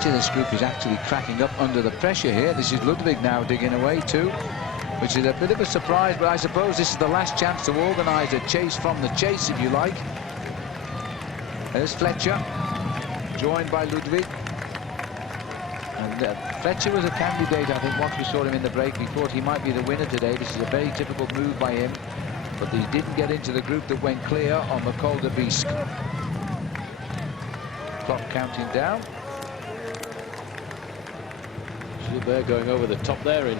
much of this group is actually cracking up under the pressure here. This is Ludwig now digging away too, which is a bit of a surprise, but I suppose this is the last chance to organise a chase from the chase, if you like. There's Fletcher, joined by Ludwig. And Fletcher was a candidate, I think, once we saw him in the break. We thought he might be the winner today. This is a very typical move by him, but he didn't get into the group that went clear on the Col de Bisque. Clock counting down. Gilbert going over the top there in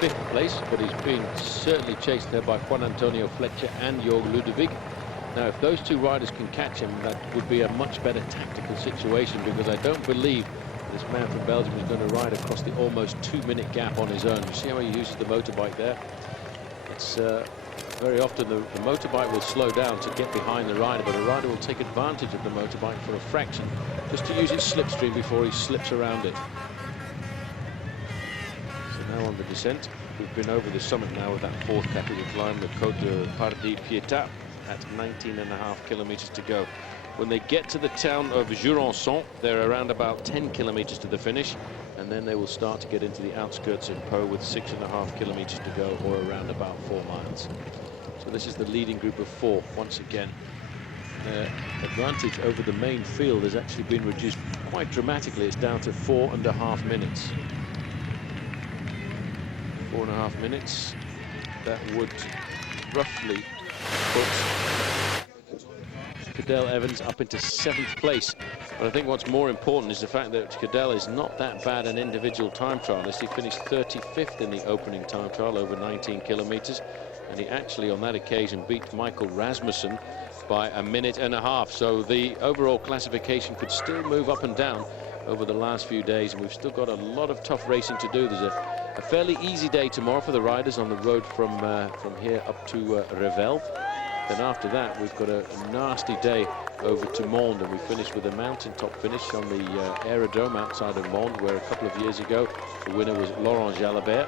5th place, but he's being certainly chased there by Juan Antonio Fletcher and Jörg Ludwig. Now, if those two riders can catch him, that would be a much better tactical situation, because I don't believe this man from Belgium is going to ride across the almost 2-minute gap on his own. You see how he uses the motorbike there? It's very often the motorbike will slow down to get behind the rider, but a rider will take advantage of the motorbike for a fraction, just to use its slipstream before he slips around it. So now on the descent, we've been over the summit now with that 4th category climb, the Côte de Pardi-Pietà, at 19.5 kilometers to go. When they get to the town of Jurançon, they're around about 10 kilometers to the finish, and then they will start to get into the outskirts of Pau with 6.5 kilometers to go, or around about 4 miles. So this is the leading group of 4 once again. Their advantage over the main field has actually been reduced quite dramatically. It's down to 4.5 minutes. 4.5 minutes. That would roughly put Cadel Evans up into 7th place. But I think what's more important is the fact that Cadel is not that bad an individual time trialist. He finished 35th in the opening time trial over 19 kilometers, and he actually on that occasion beat Michael Rasmussen by 1.5 minutes. So the overall classification could still move up and down over the last few days, and we've still got a lot of tough racing to do. There's a fairly easy day tomorrow for the riders on the road from here up to Revel. Then after that, we've got a nasty day over to Mende, and we finish with a mountaintop finish on the aerodrome outside of Mende, where a couple of years ago the winner was Laurent Jalabert.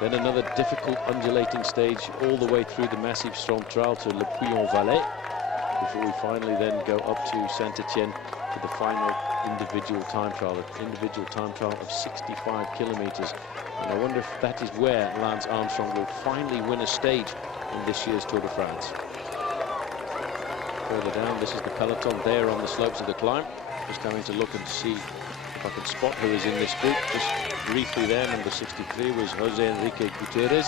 Then another difficult undulating stage all the way through the Massif Central to Le Puy-en-Velay, before we finally then go up to Saint-Etienne for the final individual time trial, of 65 kilometers. And I wonder if that is where Lance Armstrong will finally win a stage in this year's Tour de France. Further down, this is the peloton there on the slopes of the climb. Just having to look and see if I can spot who is in this group. Just briefly there, number 63 was Jose Enrique Gutierrez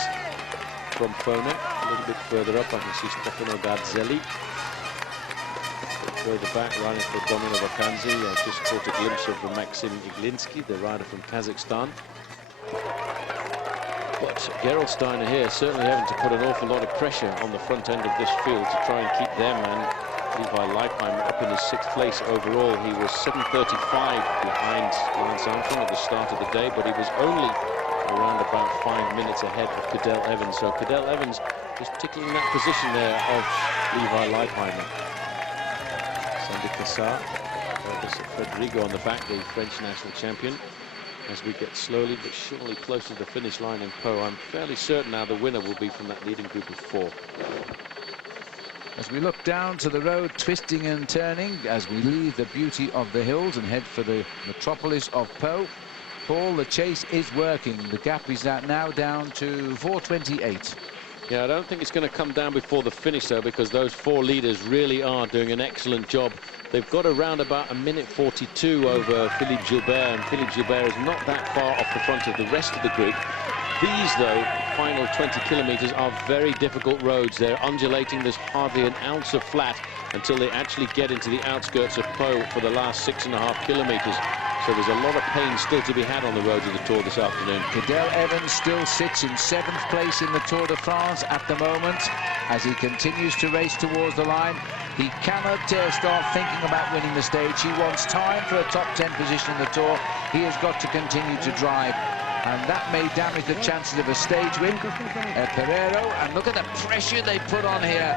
from Fona. A little bit further up, I can see Stefano Garzelli. Further back, riding for Domino Vacanzi, I just caught a glimpse of Maxim Iglinski, the rider from Kazakhstan. But Gerolsteiner here certainly having to put an awful lot of pressure on the front end of this field to try and keep them, and Levi Leipheimer up in his 6th place overall. He was 7:35 behind Lance Armstrong at the start of the day, but he was only around about 5 minutes ahead of Cadel Evans. So Cadel Evans is tickling that position there of Levi Leipheimer. Sandy Cassar, Federico on the back, the French national champion. As we get slowly but surely closer to the finish line in Pau, I'm fairly certain now the winner will be from that leading group of 4. As we look down to the road, twisting and turning, as we leave the beauty of the hills and head for the metropolis of Pau, Paul, the chase is working. The gap is now down to 4:28. Yeah, I don't think it's going to come down before the finish, though, because those 4 leaders really are doing an excellent job. They've got around about 1:42 over Philippe Gilbert, and Philippe Gilbert is not that far off the front of the rest of the group. These, though, final 20 kilometers are very difficult roads. They're undulating. There's hardly an ounce of flat until they actually get into the outskirts of Pau for the last 6.5 kilometers. So there's a lot of pain still to be had on the road of the Tour this afternoon. Cadel Evans still sits in 7th place in the Tour de France at the moment as he continues to race towards the line. He cannot start thinking about winning the stage. He wants time for a top 10 position in the Tour. He has got to continue to drive, and that may damage the chances of a stage win. Pereiro, and look at the pressure they put on here.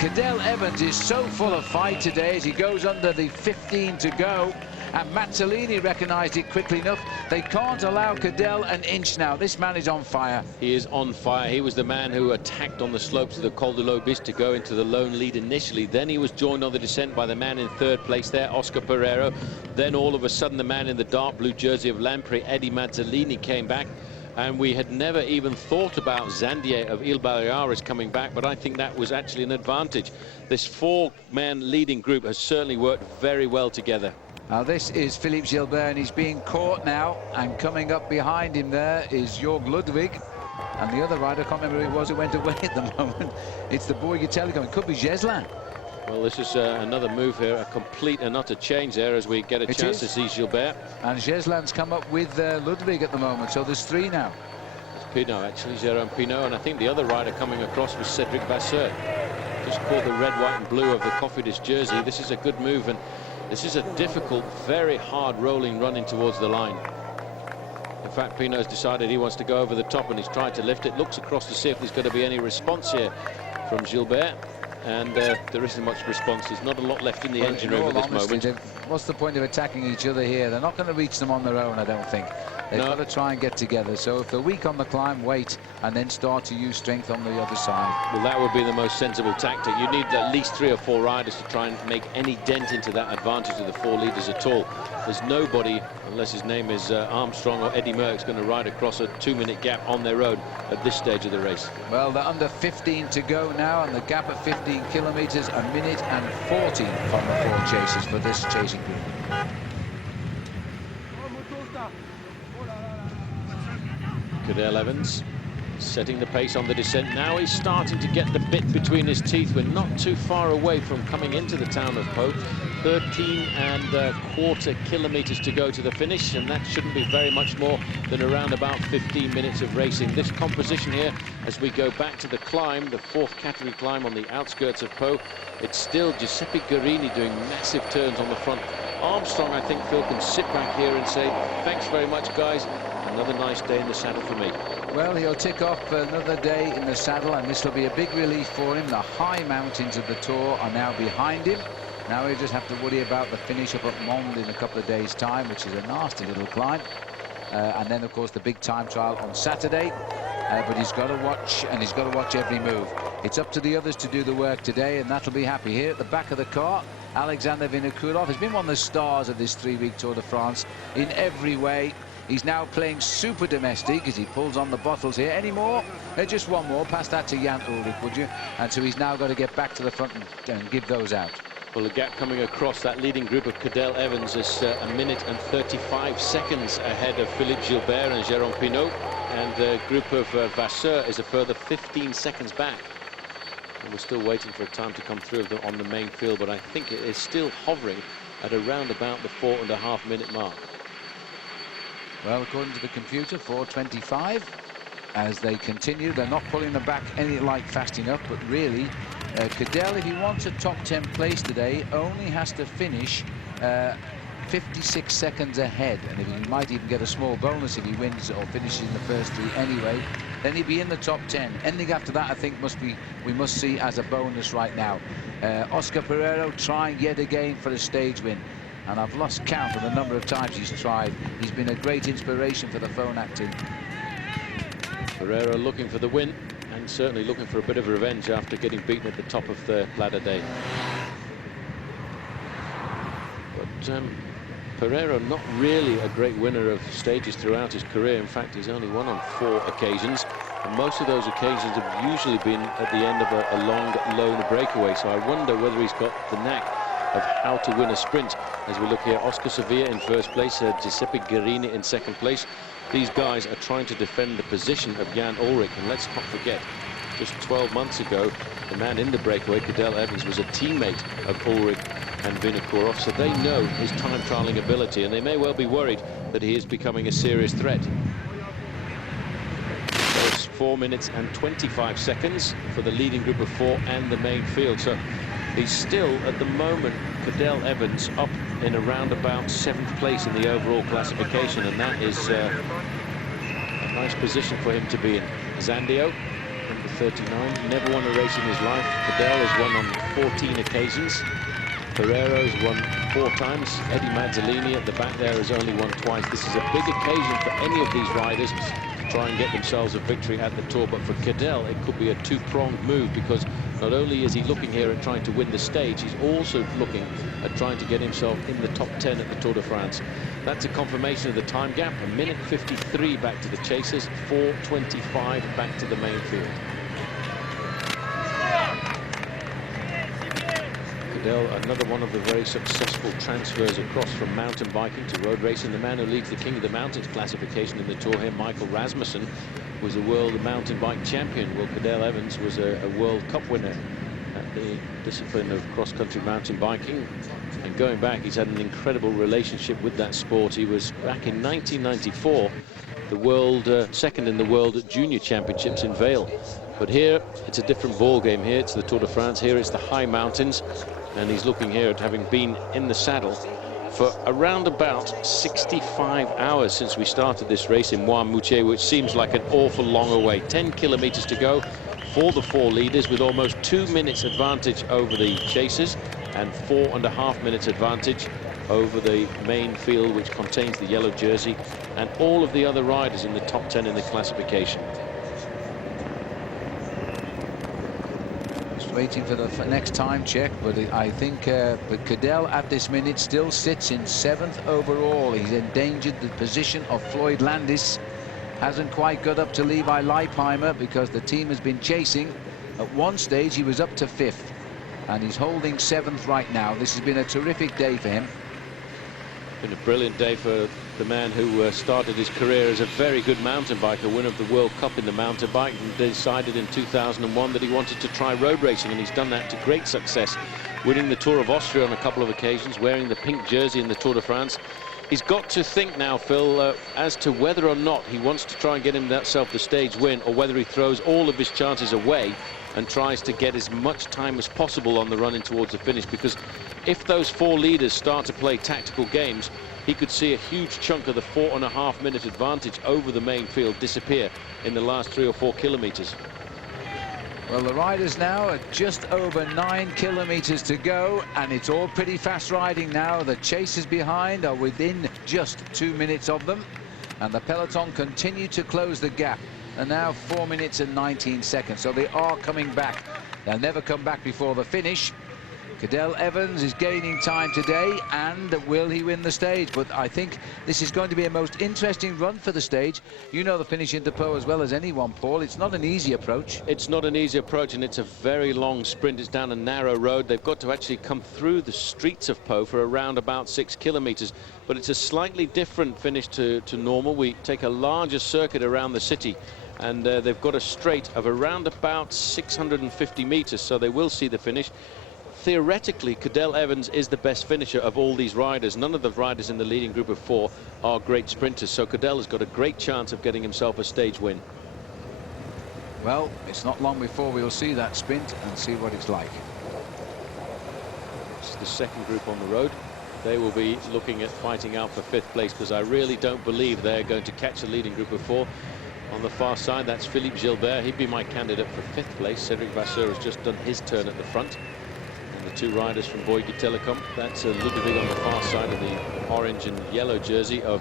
Cadel Evans is so full of fight today as he goes under the 15 to go. and Mazzolini recognised it quickly enough. They can't allow Cadel an inch now. This man is on fire. He is on fire. He was the man who attacked on the slopes of the Col de l'Aubis to go into the lone lead initially. Then he was joined on the descent by the man in third place there, Oscar Pereiro. Then all of a sudden the man in the dark blue jersey of Lampre, Eddie Mazzolini, came back. And we had never even thought about Zandier of Il Baleares coming back, but I think that was actually an advantage. This four-man leading group has certainly worked very well together. Now this is Philippe Gilbert, and he's being caught now, and coming up behind him there is Jörg Ludwig, and the other rider, I can't remember who it was who went away at the moment. It's the boy Telecom. It could be Geslin. Well, this is another move here, a complete and utter change there as we get a chance to see Gilbert. And Geslin's come up with Ludwig at the moment, so there's three now. It's Pinot, actually, Jérôme Pinot, and I think the other rider coming across was Cédric Basso. Just caught the red, white and blue of the Cofidis jersey. This is a good move, and this is a difficult, very hard rolling running towards the line. In fact, Pinot's decided he wants to go over the top, and he's tried to lift it. Looks across to see if there's going to be any response here from Gilbert. And there isn't much response. There's not a lot left in the engine room at this moment. What's the point of attacking each other here? They're not going to reach them on their own, I don't think. They've got to try and get together. So if they're weak on the climb, wait, and then start to use strength on the other side. Well, that would be the most sensible tactic. You need at least 3 or 4 riders to try and make any dent into that advantage of the 4 leaders at all. There's nobody, unless his name is Armstrong or Eddie Merckx, going to ride across a 2-minute gap on their own at this stage of the race. Well, they're under 15 to go now, and the gap at 15 kilometres, 1 minute and 40 from the 4 chasers for this chasing group. Cadel Evans setting the pace on the descent. Now he's starting to get the bit between his teeth. We're not too far away from coming into the town of Pau. 13¼ kilometres to go to the finish, and that shouldn't be very much more than around about 15 minutes of racing. This composition here, as we go back to the climb, the 4th category climb on the outskirts of Pau, it's still Giuseppe Guerini doing massive turns on the front. Armstrong, I think, Phil, can sit back here and say, thanks very much, guys. Another nice day in the saddle for me. Well, he'll tick off another day in the saddle, and this will be a big relief for him. The high mountains of the Tour are now behind him. Now he'll just have to worry about the finish up at Mende in a couple of days' time, which is a nasty little climb. And then, of course, the big time trial on Saturday. But he's got to watch, and he's got to watch every move. It's up to the others to do the work today, and that'll be happy. Here at the back of the car, Alexander Vinokourov has been one of the stars of this 3-week Tour de France in every way. He's now playing super domestic as he pulls on the bottles here. Any more? Just one more. Pass that to Jan Ullrich, would you? And so he's now got to get back to the front and give those out. Well, the gap coming across that leading group of Cadel Evans is 1 minute and 35 seconds ahead of Philippe Gilbert and Jérôme Pinot. And the group of Vasseur is a further 15 seconds back. And we're still waiting for time to come through on the main field, but I think it is still hovering at around about the 4.5 minute mark. Well, according to the computer, 4:25 as they continue. They're not pulling them back any like fast enough, but really, Cadel, if he wants a top 10 place today, only has to finish 56 seconds ahead, and if he might even get a small bonus if he wins or finishes in the first 3 anyway, then he'd be in the top 10. Anything after that, I think, we must see as a bonus right now. Oscar Pereiro trying yet again for a stage win. And I've lost count of the number of times he's tried. He's been a great inspiration for the Phonak team. Pereira looking for the win, and certainly looking for a bit of revenge after getting beaten at the top of the ladder day. But Pereira, not really a great winner of stages throughout his career. In fact, he's only won on 4 occasions, and most of those occasions have usually been at the end of a long lone breakaway. So I wonder whether he's got the knack of how to win a sprint. As we look here, Oscar Sevilla in first place, Giuseppe Guerini in second place. These guys are trying to defend the position of Jan Ullrich, and let's not forget, just 12 months ago, the man in the breakaway, Cadel Evans, was a teammate of Ullrich and Vinokourov, so they know his time trialing ability, and they may well be worried that he is becoming a serious threat. There's 4 minutes and 25 seconds for the leading group of 4 and the main field. So he's still, at the moment, Cadel Evans up in around about 7th place in the overall classification, and that is a nice position for him to be in. Zandio, number 39, never won a race in his life. Cadel has won on 14 occasions. Pereiro's won 4 times. Eddie Mazzolini at the back there has only won twice. This is a big occasion for any of these riders to try and get themselves a victory at the Tour. But for Cadel, it could be a two-pronged move, because not only is he looking here at trying to win the stage, he's also looking at trying to get himself in the top 10 at the Tour de France. That's a confirmation of the time gap. 1:53 back to the chasers, 4:25 back to the main field. Cadel, another one of the very successful transfers across from mountain biking to road racing. The man who leads the King of the Mountains classification in the Tour here, Michael Rasmussen, was a world mountain bike champion. Well, Cadel Evans was a World Cup winner at the discipline of cross-country mountain biking. And going back, he's had an incredible relationship with that sport. He was, back in 1994, the world second in the world at junior championships in Vale. But here, it's a different ball game. Here, it's the Tour de France. Here, it's the high mountains. And he's looking here at having been in the saddle for around about 65 hours since we started this race in Moix-Moutier, which seems like an awful long away. 10 kilometers to go for the 4 leaders, with almost 2 minutes advantage over the chasers and 4.5 minutes advantage over the main field, which contains the yellow jersey and all of the other riders in the top 10 in the classification. Waiting for the next time check, but I think but Cadel at this minute still sits in 7th overall. He's endangered the position of Floyd Landis. Hasn't quite got up to Levi Leipheimer because the team has been chasing. At one stage he was up to 5th, and he's holding 7th right now. This has been a terrific day for him. Been a brilliant day for the man who started his career as a very good mountain biker, winner of the World Cup in the mountain bike, and decided in 2001 that he wanted to try road racing, and he's done that to great success, winning the Tour of Austria on a couple of occasions, wearing the pink jersey in the Tour de France. He's got to think now, Phil, as to whether or not he wants to try and get himself the stage win, or whether he throws all of his chances away and tries to get as much time as possible on the run in towards the finish. Because if those 4 leaders start to play tactical games, he could see a huge chunk of the 4.5 minute advantage over the main field disappear in the last 3 or 4 kilometers. Well, the riders now are just over 9 kilometers to go, and it's all pretty fast riding now. The chasers behind are within just 2 minutes of them, and the peloton continue to close the gap. And now 4 minutes and 19 seconds, so they are coming back. They'll never come back before the finish. Cadel Evans is gaining time today, and will he win the stage? But I think this is going to be a most interesting run for the stage. You know the finish in the Pau as well as anyone, Paul. It's not an easy approach. It's not an easy approach, and it's a very long sprint. It's down a narrow road. They've got to actually come through the streets of Pau for around about 6 kilometers. But it's a slightly different finish to normal. We take a larger circuit around the city, and they've got a straight of around about 650 meters, so they will see the finish. Theoretically, Cadel Evans is the best finisher of all these riders. None of the riders in the leading group of 4 are great sprinters, so Cadel has got a great chance of getting himself a stage win. Well, it's not long before we'll see that sprint and see what it's like. This is the second group on the road. They will be looking at fighting out for 5th place, because I really don't believe they're going to catch the leading group of 4. On the far side, that's Philippe Gilbert. He'd be my candidate for 5th place. Cedric Basso has just done his turn at the front. And the 2 riders from Bouygues Telecom. That's Ludovic on the far side of the orange and yellow jersey of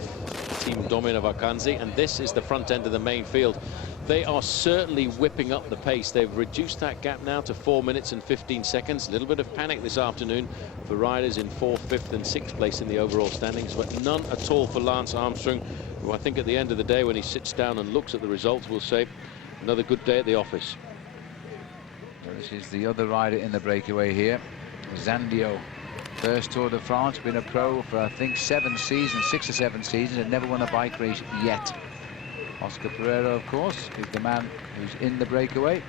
Team Domina Vacanzi. And this is the front end of the main field. They are certainly whipping up the pace. They've reduced that gap now to 4 minutes and 15 seconds. A little bit of panic this afternoon for riders in 4th, 5th and 6th place in the overall standings, but none at all for Lance Armstrong, who I think at the end of the day, when he sits down and looks at the results, will say, another good day at the office. This is the other rider in the breakaway here, Zandio. First Tour de France, been a pro for I think 7 seasons, 6 or 7 seasons, and never won a bike race yet. Oscar Pereiro, of course, is the man who's in the breakaway,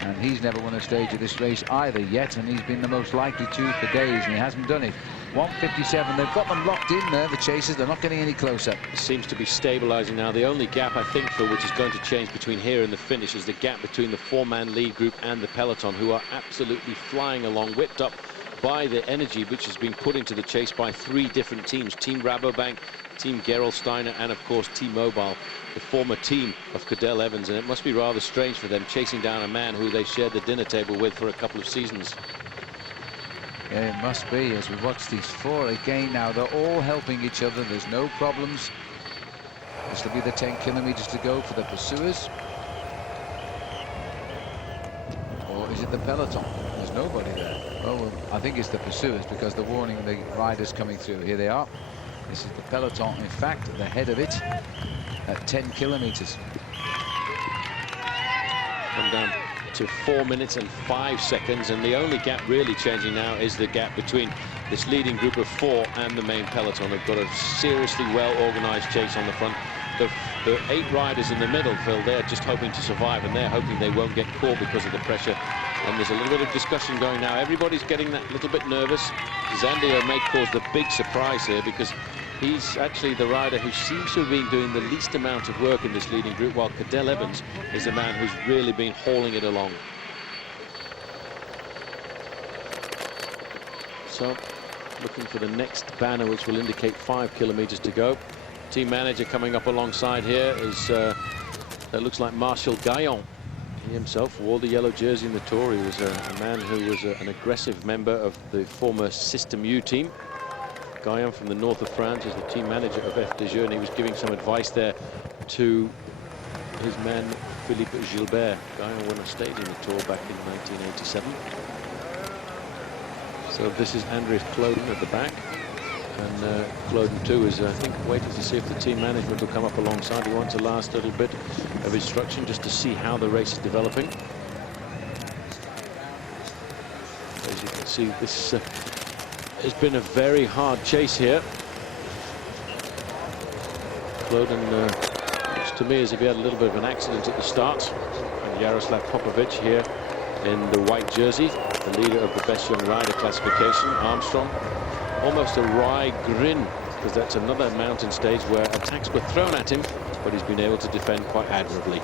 and he's never won a stage of this race either yet, and he's been the most likely to for days, and he hasn't done it. 1:57, they've got them locked in there, the chasers. They're not getting any closer. It seems to be stabilizing now. The only gap, I think, Phil, which is going to change between here and the finish is the gap between the 4-man lead group and the peloton, who are absolutely flying along, whipped up by the energy which has been put into the chase by 3 different teams: Team Rabobank, Team Gerolsteiner, and of course T-Mobile, the former team of Cadel Evans. And it must be rather strange for them chasing down a man who they shared the dinner table with for a couple of seasons. Yeah, it must be, as we watch these four again now. They're all helping each other. There's no problems. This will be the 10 kilometers to go for the pursuers. Or is it the peloton? There's nobody there. Oh, well, I think it's the pursuers, because they're warning the riders coming through. Here they are. This is the peloton, in fact, at the head of it at 10 kilometers. Come down to 4 minutes and 5 seconds, and the only gap really changing now is the gap between this leading group of 4 and the main peloton. They've got a seriously well-organized chase on the front. The 8 riders in the middle, Phil, they're just hoping to survive, and they're hoping they won't get caught because of the pressure. And there's a little bit of discussion going now. Everybody's getting that little bit nervous. Zandio may cause the big surprise here, because he's actually the rider who seems to have been doing the least amount of work in this leading group, while Cadel Evans is the man who's really been hauling it along. So, looking for the next banner, which will indicate 5 kilometers to go. Team manager coming up alongside here is, that looks like Martial Gaillon. He himself wore the yellow jersey in the Tour. He was a man who was an aggressive member of the former System U team. Gaillon from the north of France is the team manager of F de Jeu, and he was giving some advice there to his man Philippe Gilbert. Gaillon won a stage in the Tour back in 1987. So this is Andries Kloden at the back, and Kloden too is, I think, waiting to see if the team management will come up alongside. He wants a last little bit of instruction just to see how the race is developing. As you can see, this has been a very hard chase here. Kloden looks to me as if he had a little bit of an accident at the start. And Jaroslav Popovic here in the white jersey, the leader of the best young rider classification, Armstrong. Almost a wry grin, because that's another mountain stage where attacks were thrown at him, but he's been able to defend quite admirably.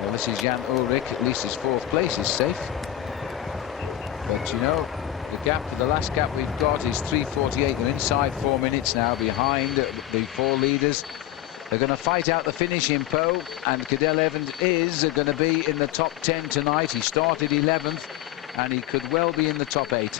Well, this is Jan Ullrich. At least his 4th place is safe. But you know, the gap, the last gap we've got is 3:48. They're inside 4 minutes now, behind the 4 leaders. They're going to fight out the finish in Po, and Cadel Evans is going to be in the top 10 tonight. He started 11th, and he could well be in the top 8.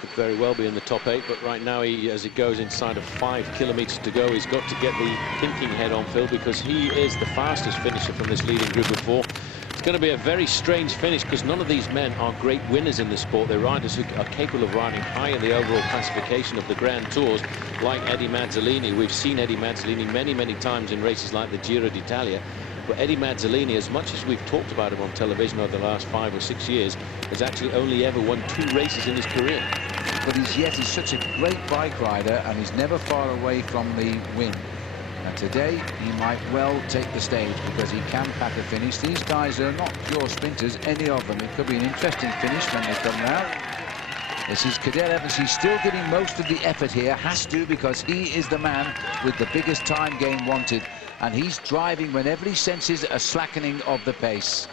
Could very well be in the top 8, but right now, as he goes inside of 5 kilometers to go, he's got to get the thinking head on, Phil, because he is the fastest finisher from this leading group of 4. It's going to be a very strange finish, because none of these men are great winners in the sport. They're riders who are capable of riding high in the overall classification of the Grand Tours, like Eddie Mazzolini. We've seen Eddie Mazzolini many, many times in races like the Giro d'Italia. But Eddie Mazzolini, as much as we've talked about him on television over the last 5 or 6 years, has actually only ever won 2 races in his career. But he's such a great bike rider, and he's never far away from the win. And today he might well take the stage, because he can pack a finish. These guys are not pure sprinters, any of them. It could be an interesting finish when they come round. This is Cadel Evans. He's still giving most of the effort here, has to, because he is the man with the biggest time gain wanted, and he's driving whenever he senses a slackening of the pace.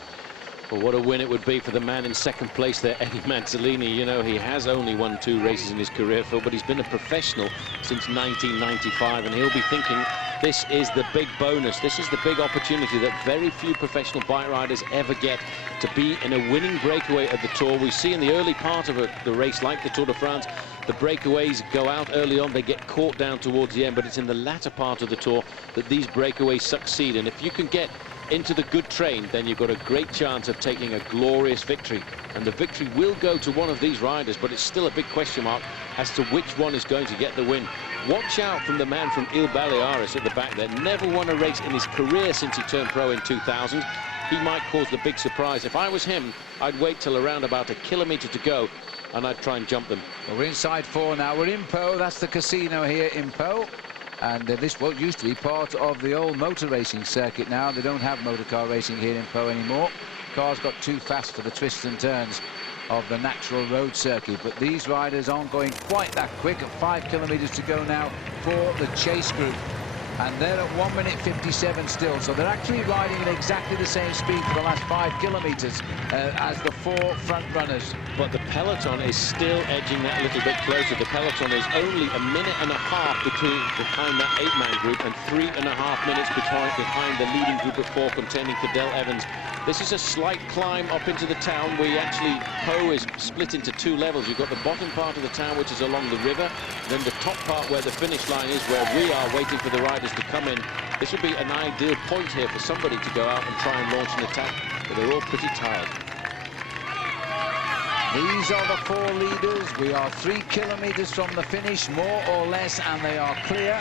Well, what a win it would be for the man in 2nd place there, Eddie Mazzolini. You know, he has only won 2 races in his career, Phil, but he's been a professional since 1995, and he'll be thinking, this is the big bonus. This is the big opportunity that very few professional bike riders ever get, to be in a winning breakaway at the Tour. We see in the early part of the race, like the Tour de France, the breakaways go out early on, they get caught down towards the end, but it's in the latter part of the Tour that these breakaways succeed. And if you can get into the good train, then you've got a great chance of taking a glorious victory. And the victory will go to one of these riders, but it's still a big question mark as to which one is going to get the win. Watch out from the man from Ile Baleares at the back there. Never won a race in his career since he turned pro in 2000. He might cause the big surprise. If I was him, I'd wait till around about 1 kilometer to go, and I'd try and jump them. Well, we're inside 4 now. We're in Po. That's the casino here in Po. And this used to be part of the old motor racing circuit now. They don't have motor car racing here in Po anymore. Cars got too fast for the twists and turns of the natural road circuit. But these riders aren't going quite that quick. At 5 kilometers to go now for the chase group. and they're at 1 minute 57 still, so they're actually riding at exactly the same speed for the last 5 kilometers as the 4 front runners. But the peloton is still edging that little bit closer. The peloton is only a minute and a half behind that 8-man group and 3.5 minutes behind the leading group of 4 containing Cadel Evans. This is a slight climb up into the town where Pau is split into 2 levels. You've got the bottom part of the town, which is along the river, then the top part where the finish line is, where we are waiting for the riders to come in. This would be an ideal point here for somebody to go out and try and launch an attack, but they're all pretty tired. These are the 4 leaders. We are 3 kilometers from the finish, more or less, and they are clear.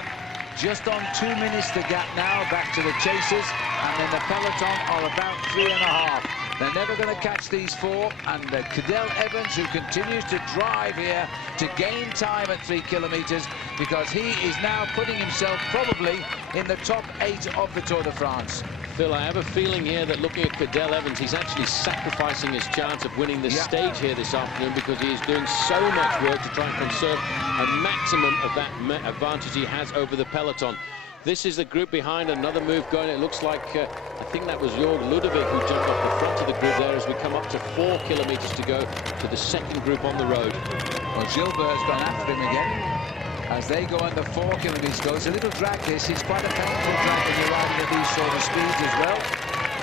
Just on 2 minutes the gap now, back to the chasers, and then the peloton are about 3.5. They're never going to catch these 4, and Cadel Evans, who continues to drive here to gain time at 3 kilometers, because he is now putting himself probably in the top 8 of the Tour de France. Phil, I have a feeling here that looking at Cadel Evans, he's actually sacrificing his chance of winning this stage here this afternoon, because he is doing so much work to try and conserve a maximum of that advantage he has over the peloton. This is the group behind, another move going. It looks like, I think that was Jörg Ludovic who jumped off the front of the group there as we come up to 4 kilometers to go to the second group on the road. Well, Gilbert's gone after him again as they go under 4 kilometers go. It's a little drag this. It's quite a painful drag when you're riding at these sort of speeds as well.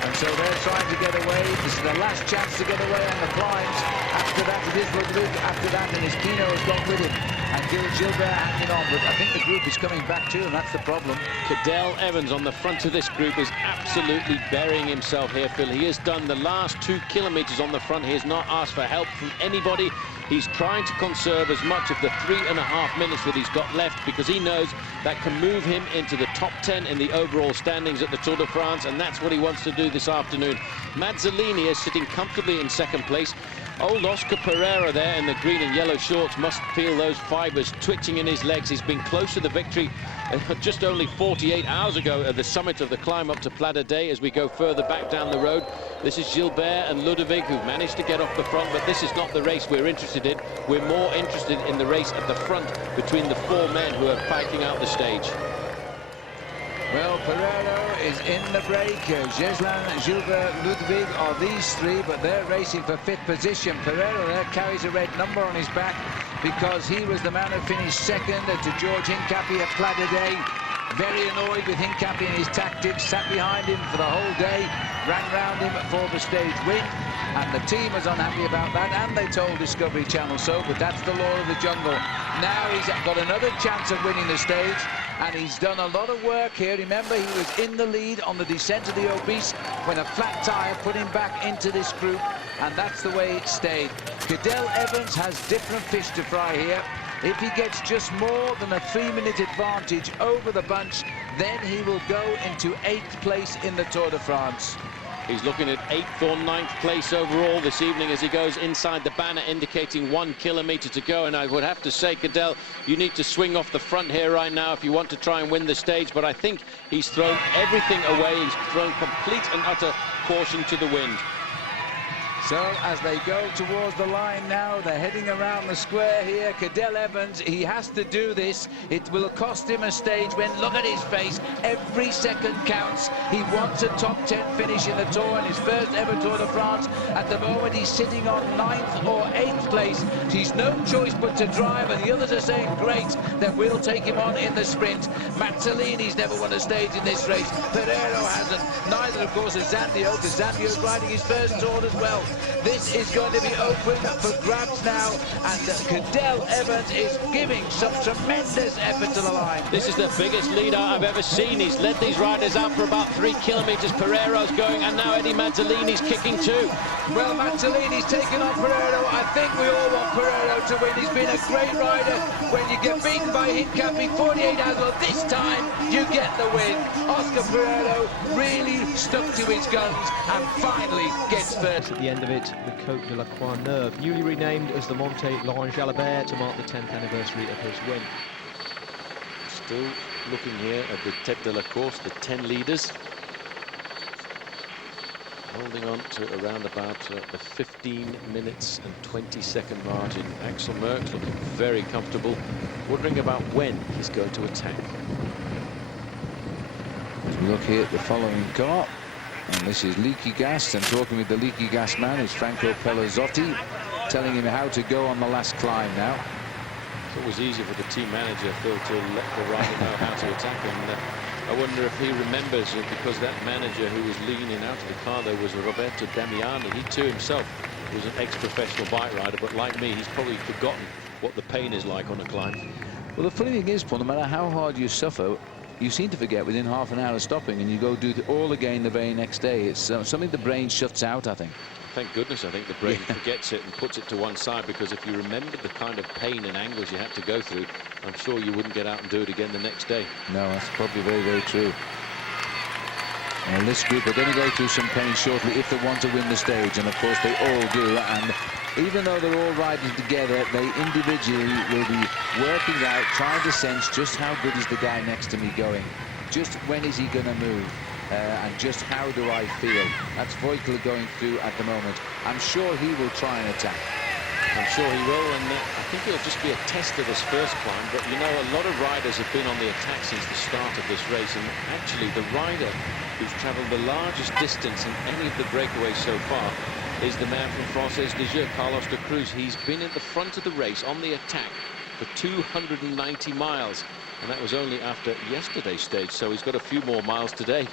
And so they're trying to get away. This is the last chance to get away on the climbs. After that, it is Ludovic. After that, and his Pino has gone with him. And Gilbert hanging on, but I think the group is coming back too, and that's the problem. Cadel Evans on the front of this group is absolutely burying himself here, Phil. He has done the last 2 kilometers on the front. He has not asked for help from anybody. He's trying to conserve as much of the 3.5 minutes that he's got left, because he knows that can move him into the top 10 in the overall standings at the Tour de France, and that's what he wants to do this afternoon. Mazzolini is sitting comfortably in 2nd place. Old Oscar Pereira there in the green and yellow shorts must feel those fibers twitching in his legs. He's been close to the victory just only 48 hours ago at the summit of the climb up to Pla d'Adet as we go further back down the road. This is Gilbert and Ludovic who've managed to get off the front, but this is not the race we're interested in. We're more interested in the race at the front between the 4 men who are fighting out the stage. Well, Pereiro is in the break. Geslin, Gilbert, Ludovic are these 3, but they're racing for 5th position. Pereiro there carries a red number on his back because he was the man who finished 2nd to George Hincapie at Pla d'Adet. Very annoyed with Hincapie and his tactics, sat behind him for the whole day, ran round him for the stage win, and the team was unhappy about that, and they told Discovery Channel so, but that's the law of the jungle. Now he's got another chance of winning the stage, and he's done a lot of work here. Remember, he was in the lead on the descent of the Obis when a flat tire put him back into this group, and that's the way it stayed. Cadel Evans has different fish to fry here. If he gets just more than a 3-minute advantage over the bunch, then he will go into 8th place in the Tour de France. He's looking at 8th or 9th place overall this evening as he goes inside the banner, indicating 1 kilometer to go. And I would have to say, Cadel, you need to swing off the front here right now if you want to try and win the stage. But I think he's thrown everything away. He's thrown complete and utter caution to the wind. So as they go towards the line now, they're heading around the square here. Cadel Evans, he has to do this. It will cost him a stage win. Look at his face. Every second counts. He wants a top 10 finish in the Tour in his first ever Tour de France. At the moment, he's sitting on 9th or 8th place. He's no choice but to drive, and the others are saying, great, that we'll take him on in the sprint. Mazzolini's never won a stage in this race. Pereiro hasn't. Neither, of course, is Zandio, because Zandio's riding his first Tour as well. This is going to be open for grabs now, and Cadel Evans is giving some tremendous effort to the line. This is the biggest lead I've ever seen. He's led these riders out for about 3 kilometers. Pereiro's going, and now Eddie Mazzolini's kicking too. Well, Mazzolini's taken on Pereiro. I think we all want Pereiro to win. He's been a great rider. When you get beaten by Hincapie 48 hours, well, this time you get the win. Oscar Pereiro really stuck to his guns and finally gets first. At the end of it, the Côte de la Croix-Neuve, newly renamed as the Monte Laurent Jalabert to mark the 10th anniversary of his win. Still looking here at the Tête de la Course, the 10 leaders. Holding on to around about the 15 minutes and 20-second margin. Axel Merckx looking very comfortable, wondering about when he's going to attack. look here at the following car, and this is leaky gas. I'm talking with the leaky gas man, who's Franco Pelazzotti, telling him how to go on the last climb now. It's always easy for the team manager, Phil, to let the rider know how to attack him. I wonder if he remembers it, because that manager who was leaning out of the car there was Roberto Damiani. He too himself was an ex-professional bike rider, but like me, he's probably forgotten what the pain is like on a climb. Well, the funny thing is, Paul, no matter how hard you suffer, you seem to forget within half an hour of stopping, and you go do it all again the very next day. It's something the brain shuts out, I think. Thank goodness I think the brain forgets it and puts it to one side, because if you remembered the kind of pain and anguish you had to go through, I'm sure you wouldn't get out and do it again the next day. No, that's probably very, very true. And this group are going to go through some pain shortly if they want to win the stage, and of course they all do. And even though they're all riding together, they individually will be working out, trying to sense just how good is the guy next to me going, just when is he going to move, and just how do I feel. That's Voigtler going through at the moment. I'm sure he will try and attack. I'm sure he will, and I think it'll just be a test of this first climb. But you know, a lot of riders have been on the attack since the start of this race, and actually the rider who's travelled the largest distance in any of the breakaways so far is the man from Française des Jeux, Carlos de Cruz. He's been at the front of the race on the attack for 290 miles, and that was only after yesterday's stage, so he's got a few more miles today.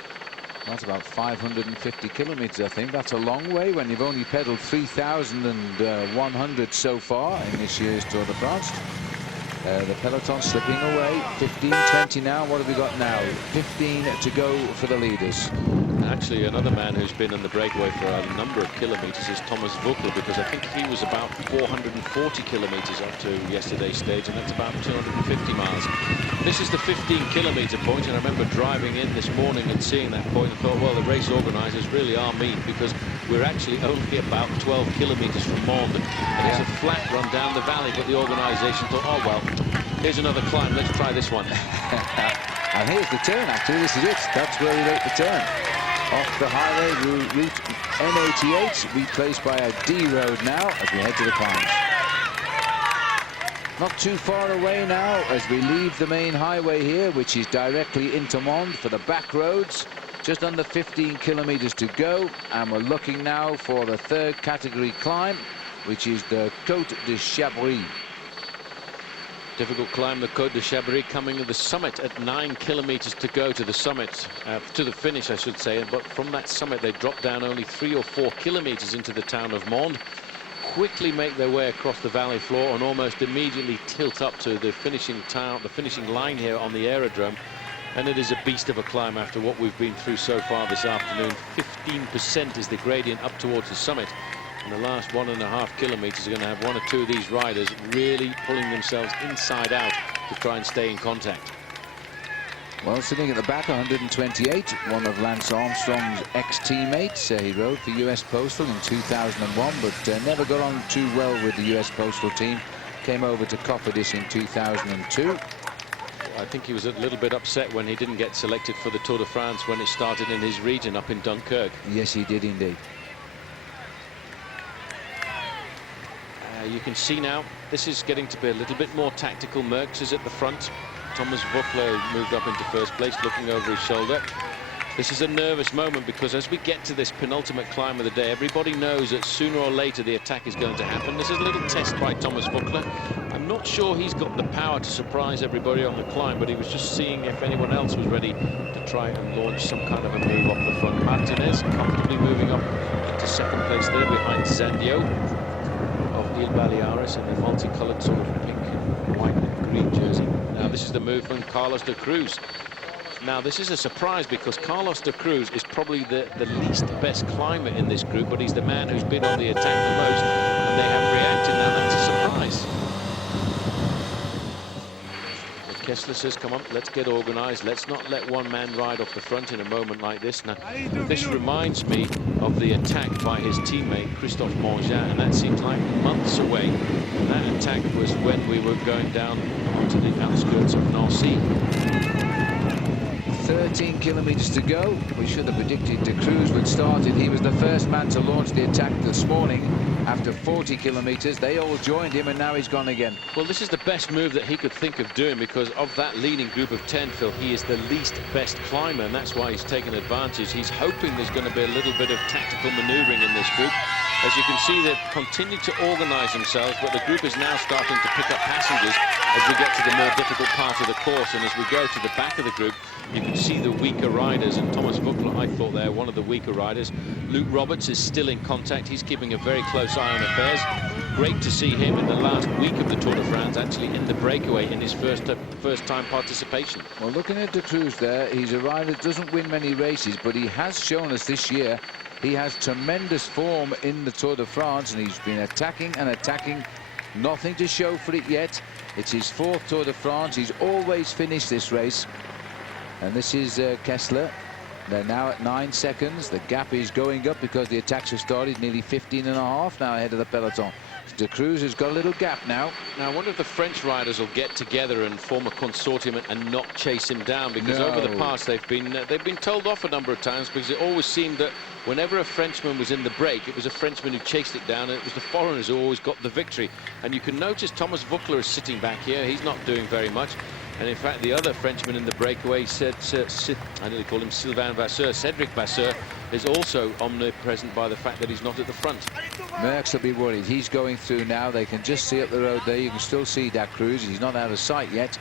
That's about 550 kilometers, I think. That's a long way when you've only pedaled 3,100 so far in this year's Tour de France. The peloton slipping away. 15:20 now. What have we got now? 15 to go for the leaders. Actually, another man who's been in the breakaway for a number of kilometers is Thomas Voeckler, because I think he was about 440 kilometers up to yesterday's stage, and that's about 250 miles. This is the 15-kilometer point, and I remember driving in this morning and seeing that point and thought, well, the race organizers really are mean, because we're actually only about 12 kilometers from Mende, and it's a flat run down the valley, but the organization thought, oh, well, here's another climb, let's try this one. And here's the turn, actually. This is it. That's where we make the turn. Off the highway, route N88, replaced by a D road now as we head to the climbs. Not too far away now as we leave the main highway here, which is directly into Mende for the back roads. Just under 15 kilometers to go, and we're looking now for the third category climb, which is the Côte de Chabris. Difficult climb, the Côte de Chabris, coming to the summit at 9 kilometers to go to the summit, to the finish, I should say. But from that summit, they drop down only 3 or 4 kilometers into the town of Mende, quickly make their way across the valley floor, and almost immediately tilt up to the finishing line here on the aerodrome. And it is a beast of a climb after what we've been through so far this afternoon. 15% is the gradient up towards the summit. And the last 1.5 kilometers are going to have one or two of these riders really pulling themselves inside out to try and stay in contact. Well, sitting at the back, 128, one of Lance Armstrong's ex-teammates. He rode for US Postal in 2001, but never got on too well with the US Postal team. Came over to Cofidis in 2002. I think he was a little bit upset when he didn't get selected for the Tour de France when it started in his region up in Dunkirk. Yes, he did indeed. You can see now this is getting to be a little bit more tactical. Merckx is at the front. Thomas Voeckler moved up into first place, looking over his shoulder. This is a nervous moment, because as we get to this penultimate climb of the day, everybody knows that sooner or later the attack is going to happen. This is a little test by Thomas Voeckler. I'm not sure he's got the power to surprise everybody on the climb, but he was just seeing if anyone else was ready to try and launch some kind of a move off the front. Martinez comfortably moving up into second place there behind Zandio of Il Baleares in the multicolored sort of pink and white and green jersey. Now this is the move from Carlos de Cruz. Now this is a surprise, because Carlos de Cruz is probably the least best climber in this group, but he's the man who's been on the attack the most, and they have reacted. Now that's a surprise. Kessler says, come on, let's get organized. Let's not let one man ride off the front in a moment like this. Now, this reminds me of the attack by his teammate, Christophe Mongin, and that seems like months away. And that attack was when we were going down onto the outskirts of Nancy. 13 kilometers to go. We should have predicted De Cruz would start it. He was the first man to launch the attack this morning after 40 kilometers. They all joined him, and now he's gone again. Well, this is the best move that he could think of doing, because of that leading group of 10, Phil, he is the least best climber, and that's why he's taken advantage. He's hoping there's going to be a little bit of tactical maneuvering in this group. As you can see, they've continued to organize themselves, but the group is now starting to pick up passengers as we get to the more difficult part of the course. And as we go to the back of the group, you can see the weaker riders. And Thomas Voeckler, I thought there, one of the weaker riders. Luke Roberts is still in contact. He's keeping a very close eye on affairs. Great to see him in the last week of the Tour de France, actually in the breakaway in his first time participation. Well, looking at De Cruz there, he's a rider that doesn't win many races, but he has shown us this year he has tremendous form in the Tour de France, and he's been attacking and attacking. Nothing to show for it yet. It's his 4th Tour de France. He's always finished this race. And this is Kessler. They're now at 9 seconds. The gap is going up because the attacks have started, nearly 15.5 now ahead of the peloton. De Cruz has got a little gap now. Now, I wonder if the French riders will get together and form a consortium and not chase him down, because over the past they've been told off a number of times, because it always seemed that whenever a Frenchman was in the break, it was a Frenchman who chased it down, and it was the foreigners who always got the victory. And you can notice Thomas Voeckler is sitting back here. He's not doing very much. And in fact, the other Frenchman in the breakaway said, I nearly call him Sylvain Vasseur, Cedric Vasseur, is also omnipresent by the fact that he's not at the front. Merckx will be worried. He's going through now. They can just see up the road there. You can still see De Cruz. He's not out of sight yet.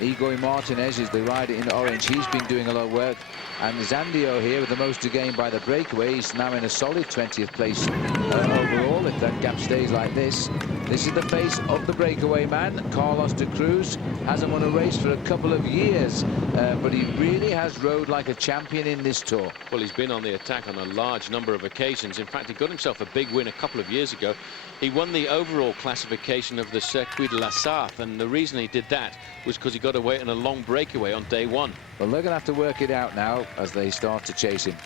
Igor Martinez is the rider in orange. He's been doing a lot of work. And Zandio here with the most to gain by the breakaway. He's now in a solid 20th place overall, if that gap stays like this. This is the face of the breakaway man. Carlos De Cruz hasn't won a race for a couple of years, but he really has rode like a champion in this Tour. Well, he's been on the attack on a large number of occasions. In fact, he got himself a big win a couple of years ago. He won the overall classification of the Circuit de la Sarthe, and the reason he did that was because he got away in a long breakaway on day 1. Well, they're going to have to work it out now as they start to chase him.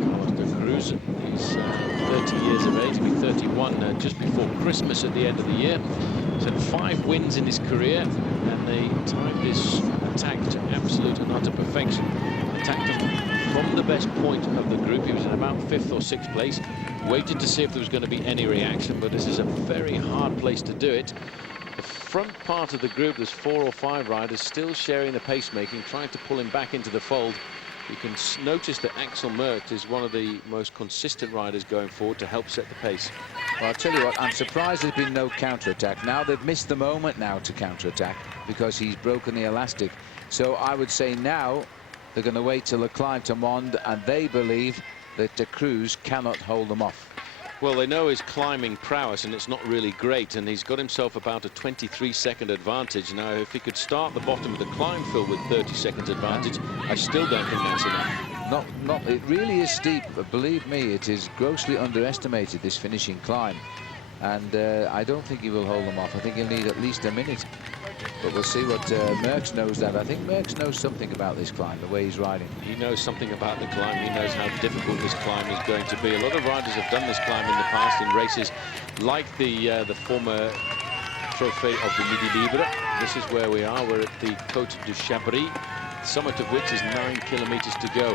Carlos De Cruz, he's 30 years of age. He'll be 31 just before Christmas at the end of the year. He's had 5 wins in his career, and they timed his attack to absolute and utter perfection. Attacked him from the best point of the group. He was in about 5th or 6th place. Waited to see if there was going to be any reaction, but this is a very hard place to do it. The front part of the group, there's 4 or 5 riders still sharing the pacemaking, trying to pull him back into the fold. You can notice that Axel Merckx is one of the most consistent riders going forward to help set the pace. Well, I'll tell you what, I'm surprised there's been no counter-attack. Now they've missed the moment now to counter-attack because he's broken the elastic. So I would say now they're going to wait till the climb to Mende, and they believe that De Cruz cannot hold them off. Well, they know his climbing prowess, and it's not really great, and he's got himself about a 23-second advantage. Now, if he could start the bottom of the climb, Phil, with 30 seconds advantage, I still don't think that's enough. It really is steep, but believe me, it is grossly underestimated, this finishing climb. And I don't think he will hold them off. I think he'll need at least a minute. But we'll see what Merckx knows that. I think Merckx knows something about this climb, the way he's riding. He knows something about the climb. He knows how difficult this climb is going to be. A lot of riders have done this climb in the past in races like the former Trophée of the Midi Libre. This is where we are. We're at the Côte du Chabris, the summit of which is 9 kilometers to go.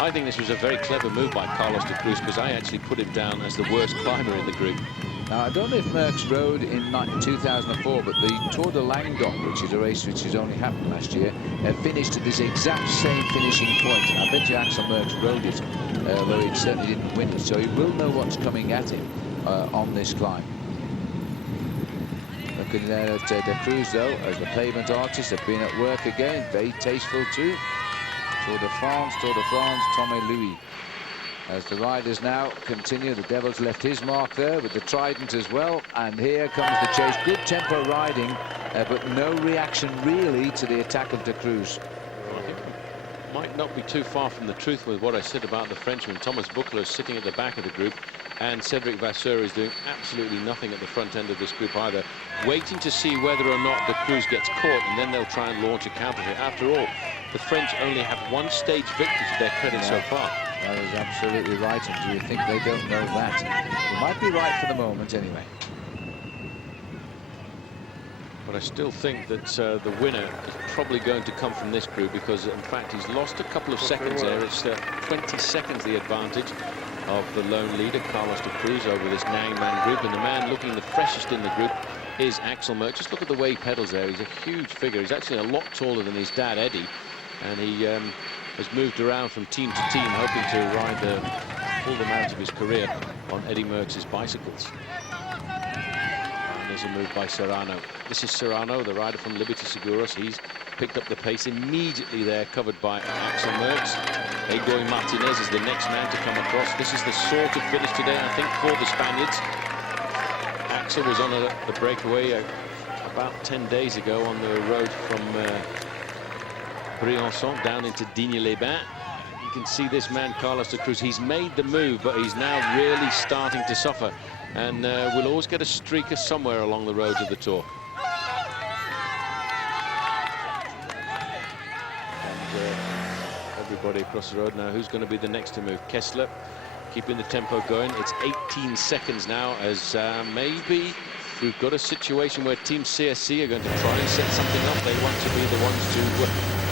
I think this was a very clever move by Carlos De Cruz, because I actually put him down as the worst climber in the group. Now, I don't know if Merckx rode in 2004, but the Tour de Languedoc, which is a race which has only happened last year, finished at this exact same finishing point. And I bet you Axel Merckx rode it, though he certainly didn't win it. So he will know what's coming at him on this climb. Looking at De Cruz, though, as the pavement artists have been at work again. Very tasteful, too. Tour de France, Thomas Louis. As the riders now continue, the Devil's left his mark there with the Trident as well, and here comes the chase. Good tempo riding, but no reaction really to the attack of De Cruz. Well, I think it might not be too far from the truth with what I said about the Frenchman. Thomas Voeckler is sitting at the back of the group, and Cedric Vasseur is doing absolutely nothing at the front end of this group either, waiting to see whether or not De Cruz gets caught, and then they'll try and launch a counter here. After all, the French only have 1 stage victory to their credit so far. That is absolutely right, and do you think they don't know that? You might be right for the moment, anyway. But But I still think that the winner is probably going to come from this group, because in fact he's lost a couple of seconds there. It's 20 seconds the advantage of the lone leader, Carlos de Cruz, over this 9-man group. And the man looking the freshest in the group is Axel Merckx. Just look at the way he pedals there. He's a huge figure. He's actually a lot taller than his dad, Eddie. And he has moved around from team to team, hoping to ride the full amount of his career on Eddie Merckx's bicycles. And there's a move by Serrano. This is Serrano, the rider from Liberty Seguros. He's picked up the pace immediately there, covered by Axel Merckx. Egoy Martinez is the next man to come across. This is the sort of finish today, I think, for the Spaniards. Axel was on the breakaway about 10 days ago on the road from Briançon down into Digne-les-Bains. You can see this man, Carlos de Cruz. He's made the move, but he's now really starting to suffer. And we'll always get a streaker somewhere along the roads of the Tour. And everybody across the road now. Who's going to be the next to move? Kessler keeping the tempo going. It's 18 seconds now, as maybe we've got a situation where Team CSC are going to try and set something up. They want to be the ones to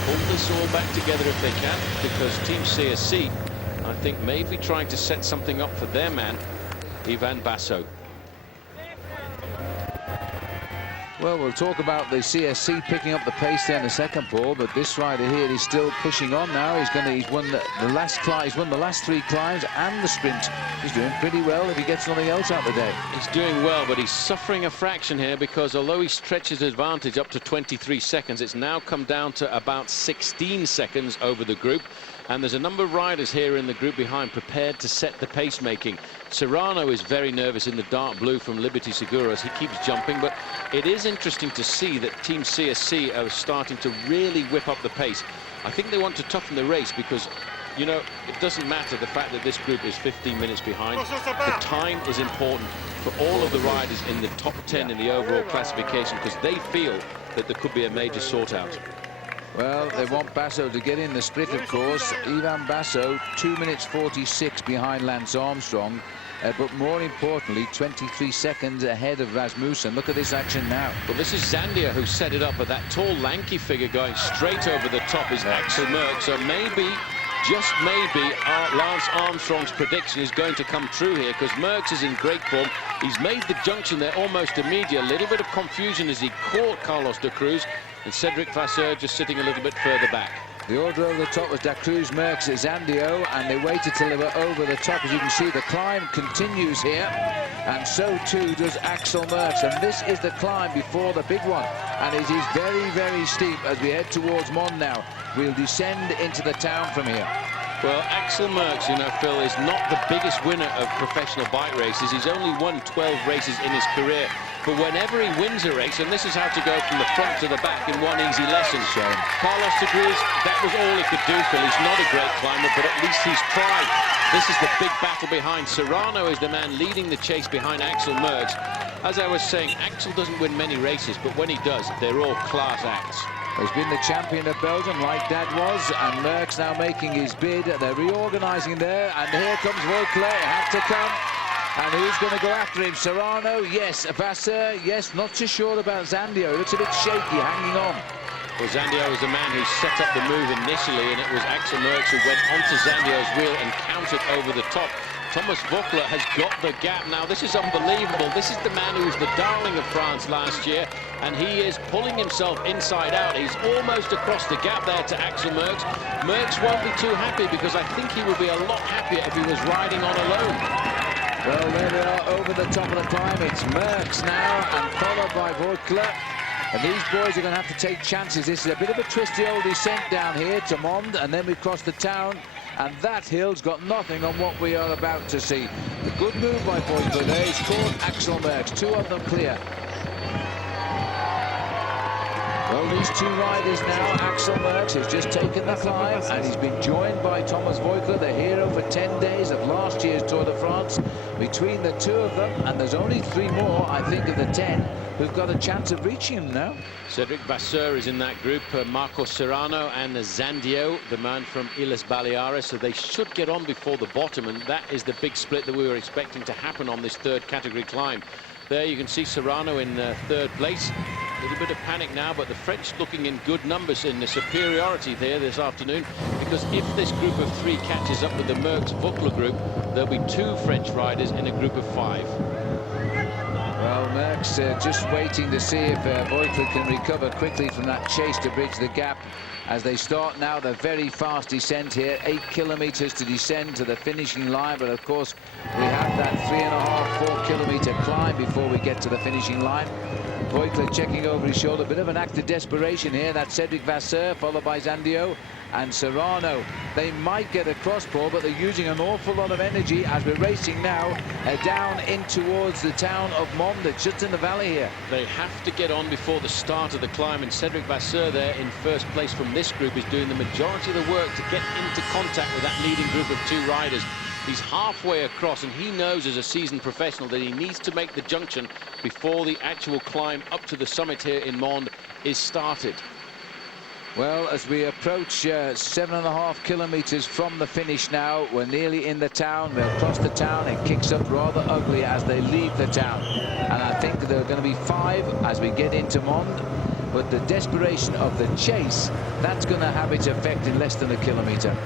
pull this all back together if they can, because Team CSC, I think, may be trying to set something up for their man, Ivan Basso. Well, we'll talk about the CSC picking up the pace there in the second ball, but this rider here is still pushing on now. He's won the last climb. He's won the last 3 climbs and the sprint. He's doing pretty well if he gets nothing else out of the day. He's doing well, but he's suffering a fraction here, because although he stretches his advantage up to 23 seconds, it's now come down to about 16 seconds over the group. And there's a number of riders here in the group behind prepared to set the pace making. Serrano is very nervous in the dark blue from Liberty Seguros. He keeps jumping, but it is interesting to see that Team CSC are starting to really whip up the pace. I think they want to toughen the race, because, you know, it doesn't matter the fact that this group is 15 minutes behind. The time is important for all of the riders in the top 10 in the overall classification, because they feel that there could be a major sort out. Well, they want Basso to get in the split, of course. Ivan Basso, 2 minutes 46 behind Lance Armstrong, but more importantly, 23 seconds ahead of Rasmussen. Look at this action now. Well, this is Zandia who set it up, but that tall, lanky figure going straight over the top is Axel Merckx. So maybe, just maybe, Lance Armstrong's prediction is going to come true here, because Merckx is in great form. He's made the junction there almost immediately. A little bit of confusion as he caught Carlos de Cruz, and Cedric Vasseur just sitting a little bit further back. The order over the top was Da Cruz, Merckx, Zandio, and they waited till they were over the top. As you can see, the climb continues here, and so too does Axel Merckx. And this is the climb before the big one, and it is very, very steep as we head towards Mons now. We'll descend into the town from here. Well, Axel Merckx, you know, Phil, is not the biggest winner of professional bike races. He's only won 12 races in his career. But whenever he wins a race, and this is how to go from the front to the back in one easy lesson. Carlos de Cruz, that was all he could do, Phil. He's not a great climber, but at least he's tried. This is the big battle behind. Serrano is the man leading the chase behind Axel Merckx. As I was saying, Axel doesn't win many races, but when he does, they're all class acts. He's been the champion of Belgium, like Dad was, and Merckx now making his bid. They're reorganising there, and here comes Voeckler. It had to come. And who's going to go after him? Serrano, yes. Vasseur, yes. Not too sure about Zandio. It looks a bit shaky, hanging on. Well, Zandio was the man who set up the move initially, and it was Axel Merckx who went onto Zandio's wheel and countered over the top. Thomas Voeckler has got the gap now. This is unbelievable. This is the man who was the darling of France last year, and he is pulling himself inside out. He's almost across the gap there to Axel Merckx. Merckx won't be too happy, because I think he would be a lot happier if he was riding on alone. Well, there they are over the top of the climb. It's Merckx now, and followed by Voeckler. And these boys are going to have to take chances. This is a bit of a twisty old descent down here to Mons, and then we cross the town. And that hill's got nothing on what we are about to see. The good move by Voeckler there. He's caught Axel Merckx. 2 of them clear. Well, these 2 riders now, Axel Merckx has just taken the climb, and he's been joined by Thomas Voeckler, the hero for 10 days of last year's Tour de France. Between the 2 of them, and there's only 3 more, I think, of the 10 who've got a chance of reaching him now. Cedric Vasseur is in that group, Marco Serrano and Zandio, the man from Illes Baleares, so they should get on before the bottom, and that is the big split that we were expecting to happen on this 3rd category climb. There you can see Serrano in 3rd place. A little bit of panic now, but the French looking in good numbers in the superiority there this afternoon, because if this group of 3 catches up with the Merckx-Vogler group, there'll be 2 French riders in a group of 5. Well, Merckx just waiting to see if Vogler can recover quickly from that chase to bridge the gap as they start now the very fast descent here. 8 kilometers to descend to the finishing line, but of course we have that 3.5–4 kilometer climb before we get to the finishing line. Vogler checking over his shoulder, a bit of an act of desperation here. That's Cedric Vasseur, followed by Zandio and Serrano. They might get across, Paul, but they're using an awful lot of energy as we're racing now down in towards the town of Mons. It's just in the valley here. They have to get on before the start of the climb, and Cedric Vasseur there in first place from this group is doing the majority of the work to get into contact with that leading group of 2 riders. He's halfway across, and he knows as a seasoned professional that he needs to make the junction before the actual climb up to the summit here in Mons is started. Well, as we approach 7.5 kilometers from the finish now, we're nearly in the town. We'll cross the town. It kicks up rather ugly as they leave the town. And I think there are going to be 5 as we get into Mons. But the desperation of the chase, that's going to have its effect in less than a kilometer.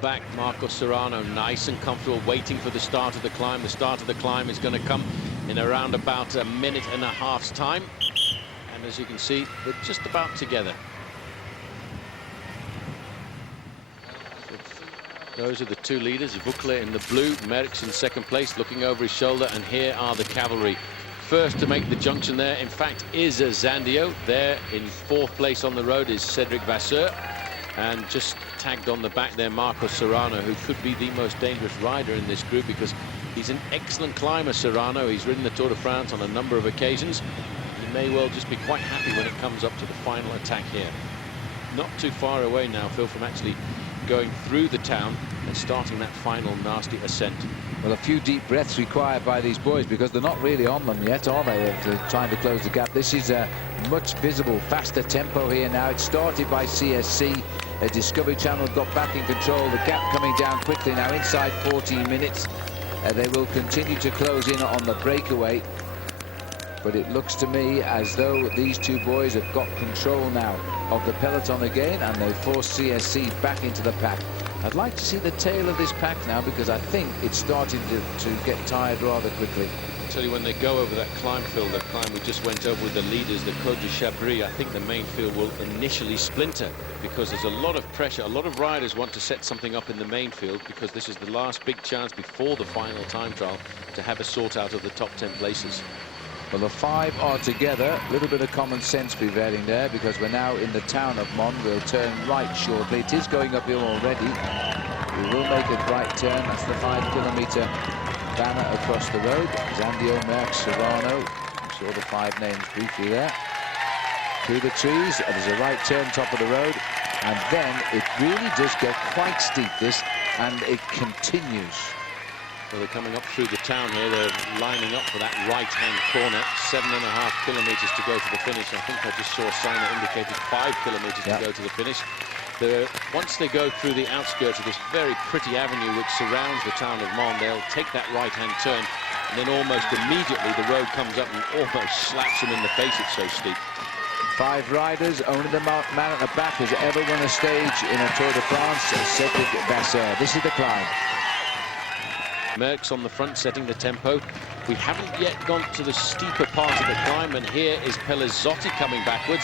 Back, Marco Serrano, nice and comfortable, waiting for the start of the climb. The start of the climb is going to come in around about 1.5 minutes time. And as you can see, they're just about together. Those are the 2 leaders, Vogler in the blue, Merckx in second place, looking over his shoulder, and here are the cavalry. First to make the junction there, in fact, is Zandio. There in 4th place on the road is Cedric Vasseur. And just tagged on the back there, Marco Serrano, who could be the most dangerous rider in this group because he's an excellent climber, Serrano. He's ridden the Tour de France on a number of occasions. He may well just be quite happy when it comes up to the final attack here. Not too far away now, Phil, from actually going through the town and starting that final nasty ascent. Well, a few deep breaths required by these boys because they're not really on them yet, are they? They're trying to close the gap. This is a much visible, faster tempo here now. It started by CSC. Discovery Channel got back in control. The gap coming down quickly now, inside 14 minutes. They will continue to close in on the breakaway. But it looks to me as though these 2 boys have got control now of the peloton again, and they force CSC back into the pack. I'd like to see the tail of this pack now because I think it's starting to get tired rather quickly. I'll tell you, when they go over that climb, Phil, the climb we just went over with the leaders, the Côte de Chabris, I think the main field will initially splinter because there's a lot of pressure. A lot of riders want to set something up in the main field because this is the last big chance before the final time trial to have a sort out of the top 10 places. Well, the 5 are together. A little bit of common sense prevailing there because we're now in the town of Mons. We'll turn right shortly. It is going uphill already. We will make a right turn. That's the 5 kilometer banner across the road. Zandio, Merckx, Serrano. I saw the 5 names briefly there. Through the trees, and there's a right turn top of the road. And then it really does get quite steep, this, and it continues. Well, they're coming up through the town here. They're lining up for that right-hand corner. 7.5 kilometers to go to the finish. I think I just saw a sign that indicated 5 kilometers to go to the finish. Once they go through the outskirts of this very pretty avenue which surrounds the town of Mons, they'll take that right-hand turn, and then almost immediately the road comes up and almost slaps them in the face. It's so steep. 5 riders, only the man at the back has ever won a stage in a Tour de France, Cedric Vasseur. This is the climb. Merckx on the front setting the tempo. We haven't yet gone to the steeper part of the climb, and here is Pellizotti coming backwards.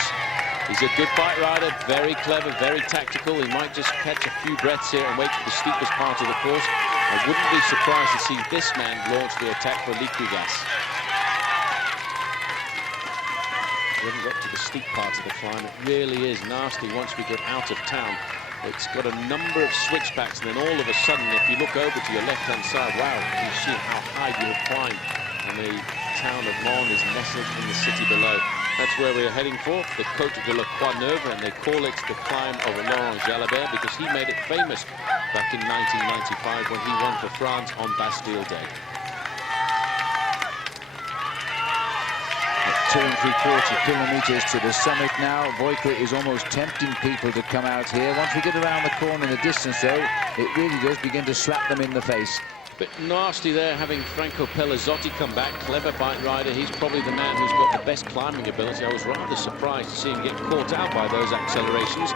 He's a good bike rider, very clever, very tactical. He might just catch a few breaths here and wait for the steepest part of the course. I wouldn't be surprised to see this man launch the attack for Liquigas. We haven't got to the steep part of the climb. It really is nasty once we get out of town. It's got a number of switchbacks, and then all of a sudden, if you look over to your left-hand side, wow, you see how high you have climbed. And the town of Mons is nestled in the city below. That's where we're heading for, the Côte de la Croix-Neuve, and they call it the climb of Laurent Jalabert because he made it famous back in 1995 when he won for France on Bastille Day. 2.75 kilometers to the summit now. Vogler is almost tempting people to come out here. Once we get around the corner in the distance, though, it really does begin to slap them in the face. Bit nasty there, having Franco Pellizotti come back. Clever bike rider. He's probably the man who's got the best climbing ability. I was rather surprised to see him get caught out by those accelerations.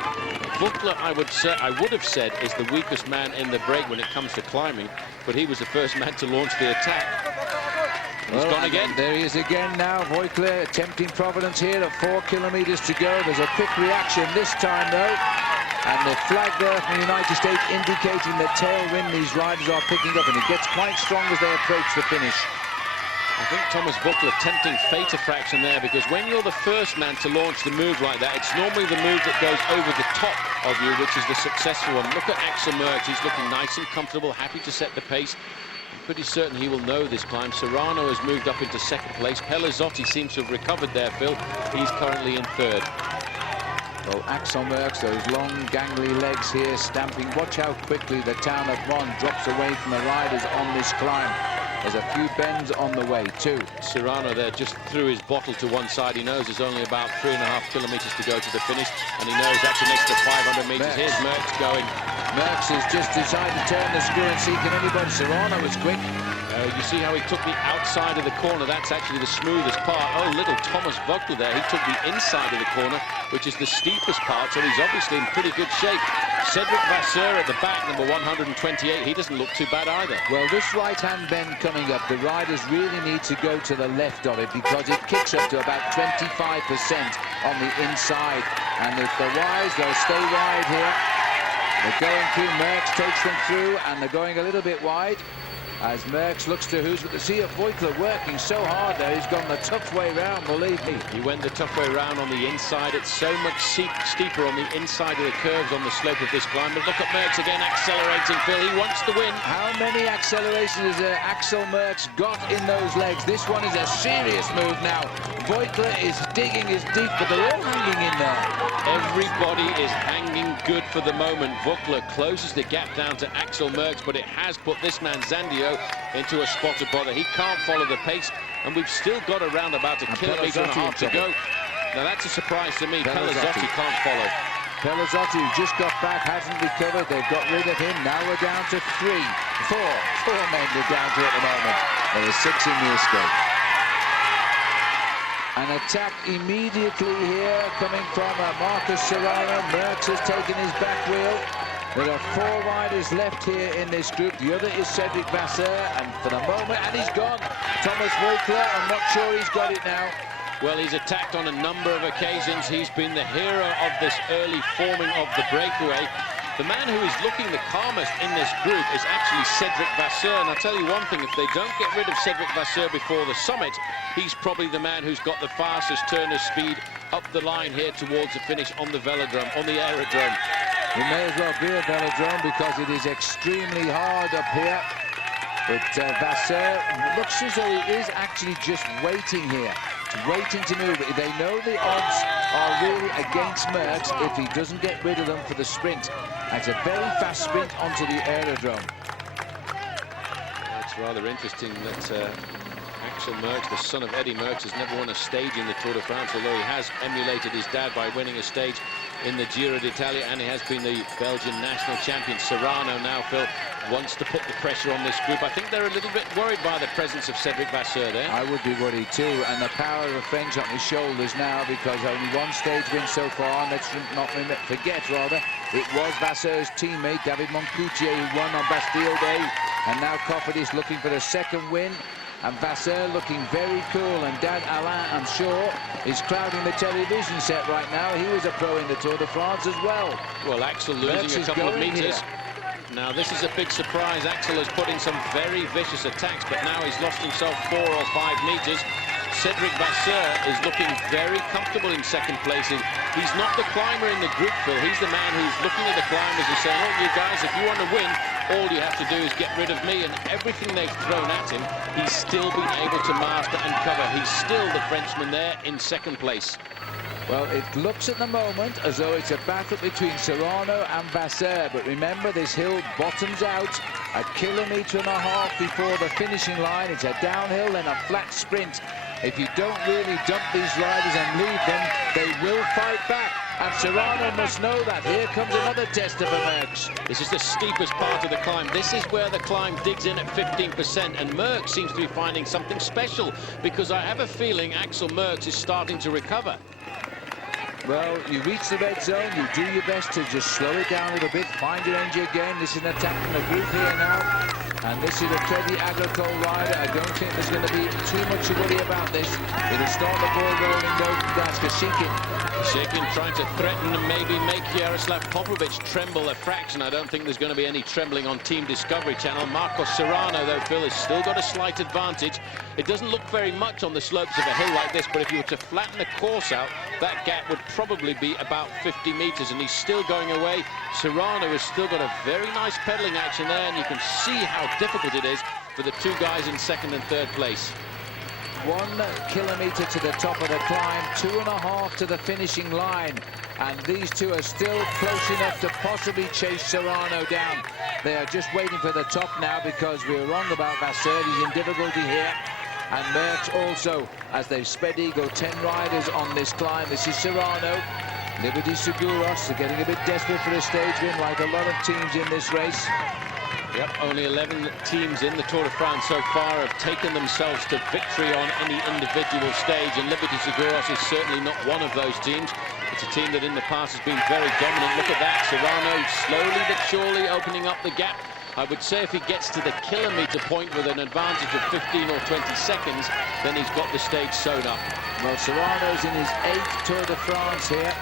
Buckler, I would have said, is the weakest man in the break when it comes to climbing, but he was the first man to launch the attack. He's gone again. There he is again now. Voigtler attempting Providence here at 4 kilometers to go. There's a quick reaction this time, though. And the flag there from the United States indicating the tailwind these riders are picking up, and it gets quite strong as they approach the finish. I think Thomas Buckler tempting fate a fraction there, because when you're the first man to launch the move like that, it's normally the move that goes over the top of you, which is the successful one. Look at Axel Merckx. He's looking nice and comfortable, happy to set the pace. I'm pretty certain he will know this climb. Serrano has moved up into second place. Pellizotti seems to have recovered there, Phil. He's currently in third. Well, Axel Merckx, those long, gangly legs here, stamping. Watch how quickly the town of Bonn drops away from the riders on this climb. There's a few bends on the way, too. Serrano there just threw his bottle to one side. He knows there's only about 3.5 kilometers to go to the finish, and he knows that's an extra 500 meters. Here's Merckx going. Merckx has just decided to turn the screw and see can anybody. Serrano was quick. You see how he took the outside of the corner. That's actually the smoothest part. Oh, little Thomas Buckler there. He took the inside of the corner, which is the steepest part, so he's obviously in pretty good shape. Cedric Vasseur at the back, number 128. He doesn't look too bad either. Well, this right-hand bend coming up, the riders really need to go to the left of it, because it kicks up to about 25% on the inside. And if they're wise, they'll stay wide here. They're going through. Merckx takes them through, and they're going a little bit wide. As Merckx looks to who's with the sea of Voigtler working so hard there. He's gone the tough way round, believe me. He went the tough way round on the inside. It's so much steeper on the inside of the curves on the slope of this climb. But look at Merckx again accelerating, Phil. He wants to win. How many accelerations has Axel Merckx got in those legs? This one is a serious move now. Voigtler is digging his deep, but they're all hanging in there. Everybody is hanging good for the moment. Voigtler closes the gap down to Axel Merckx, but it has put this man Zandio into a spot of bother. He can't follow the pace, and we've still got around about a kilometre and a half to go. Now that's a surprise to me. Pellizotti can't follow. Pellizotti, who just got back, hasn't recovered. They've got rid of him. Now we're down to four men we're down to at the moment. There are 6 in the escape. An attack immediately here coming from Marcus Serrano. Merckx has taken his back wheel. There are 4 riders left here in this group. The other is Cedric Vasseur, and for the moment, and he's gone. Thomas Voigtler, I'm not sure he's got it now. Well, he's attacked on a number of occasions. He's been the hero of this early forming of the breakaway. The man who is looking the calmest in this group is actually Cedric Vasseur. And I'll tell you one thing, if they don't get rid of Cedric Vasseur before the summit, he's probably the man who's got the fastest turn of speed up the line here towards the finish on the velodrome, on the aerodrome. It may as well be a velodrome because it is extremely hard up here. But Vasseur looks as though he is actually just waiting here, waiting to move. They know the odds are really against Merckx if he doesn't get rid of them for the sprint. It's a very fast sprint onto the aerodrome. It's rather interesting that Axel Merckx, the son of Eddie Merckx, has never won a stage in the Tour de France, although he has emulated his dad by winning a stage in the Giro d'Italia, and he has been the Belgian national champion. Serrano now, Phil, wants to put the pressure on this group. I think they're a little bit worried by the presence of Cedric Vasseur there. I would be worried too, and the power of the French on his shoulders now, because only 1 stage win so far. Let's not forget, it was Vasseur's teammate David Moncoutier who won on Bastille Day, and now Cofidis looking for the 2nd win. And Vasseur looking very cool, and Dad Alain, I'm sure, is crowding the television set right now. He was a pro in the Tour de France as well. Well, Axel losing a couple of meters. Now, this is a big surprise. Axel has put in some very vicious attacks, but now he's lost himself 4 or 5 meters. Cedric Vasseur is looking very comfortable in 2nd place. He's not the climber in the group, Phil. He's the man who's looking at the climbers and saying, oh, you guys, if you want to win, all you have to do is get rid of me. And everything they've thrown at him, he's still been able to master and cover. He's still the Frenchman there in 2nd place. Well, it looks at the moment as though it's a battle between Serrano and Vasseur, but remember, this hill bottoms out 1.5 kilometers before the finishing line. It's a downhill and a flat sprint. If you don't really dump these riders and leave them, they will fight back. And Serrano must know that. Here comes another tester for Merckx. This is the steepest part of the climb. This is where the climb digs in at 15%, and Merckx seems to be finding something special, because I have a feeling Axel Merckx is starting to recover. Well, you reach the red zone, you do your best to just slow it down a little bit, find your energy again. This is an attack from the group here now. And this is a Teddy Agricole rider. I don't think there's going to be too much to worry about this. It'll start the ball rolling though. That's Kashikin trying to threaten and maybe make Jaroslav Popovic tremble a fraction. I don't think there's going to be any trembling on Team Discovery Channel. Marcos Serrano, though, Phil, has still got a slight advantage. It doesn't look very much on the slopes of a hill like this, but if you were to flatten the course out, that gap would probably be about 50 meters, and he's still going away. Serrano has still got a very nice pedaling action there, and you can see how difficult it is for the two guys in second and third place. 1 kilometer to the top of the climb, 2.5 to the finishing line, and these two are still close enough to possibly chase Serrano down. They are just waiting for the top now, because we're wrong about Basso. He's in difficulty here. And Merckx also, as they've sped eagle 10 riders on this climb. This is Serrano. Liberty Seguros are getting a bit desperate for a stage win, like a lot of teams in this race. Yep, only 11 teams in the Tour de France so far have taken themselves to victory on any individual stage, and Liberty Seguros is certainly not one of those teams. It's a team that in the past has been very dominant. Look at that, Serrano slowly but surely opening up the gap. I would say if he gets to the kilometer point with an advantage of 15 or 20 seconds, then he's got the stage sewn up. Well, Serrano's in his 8th Tour de France here,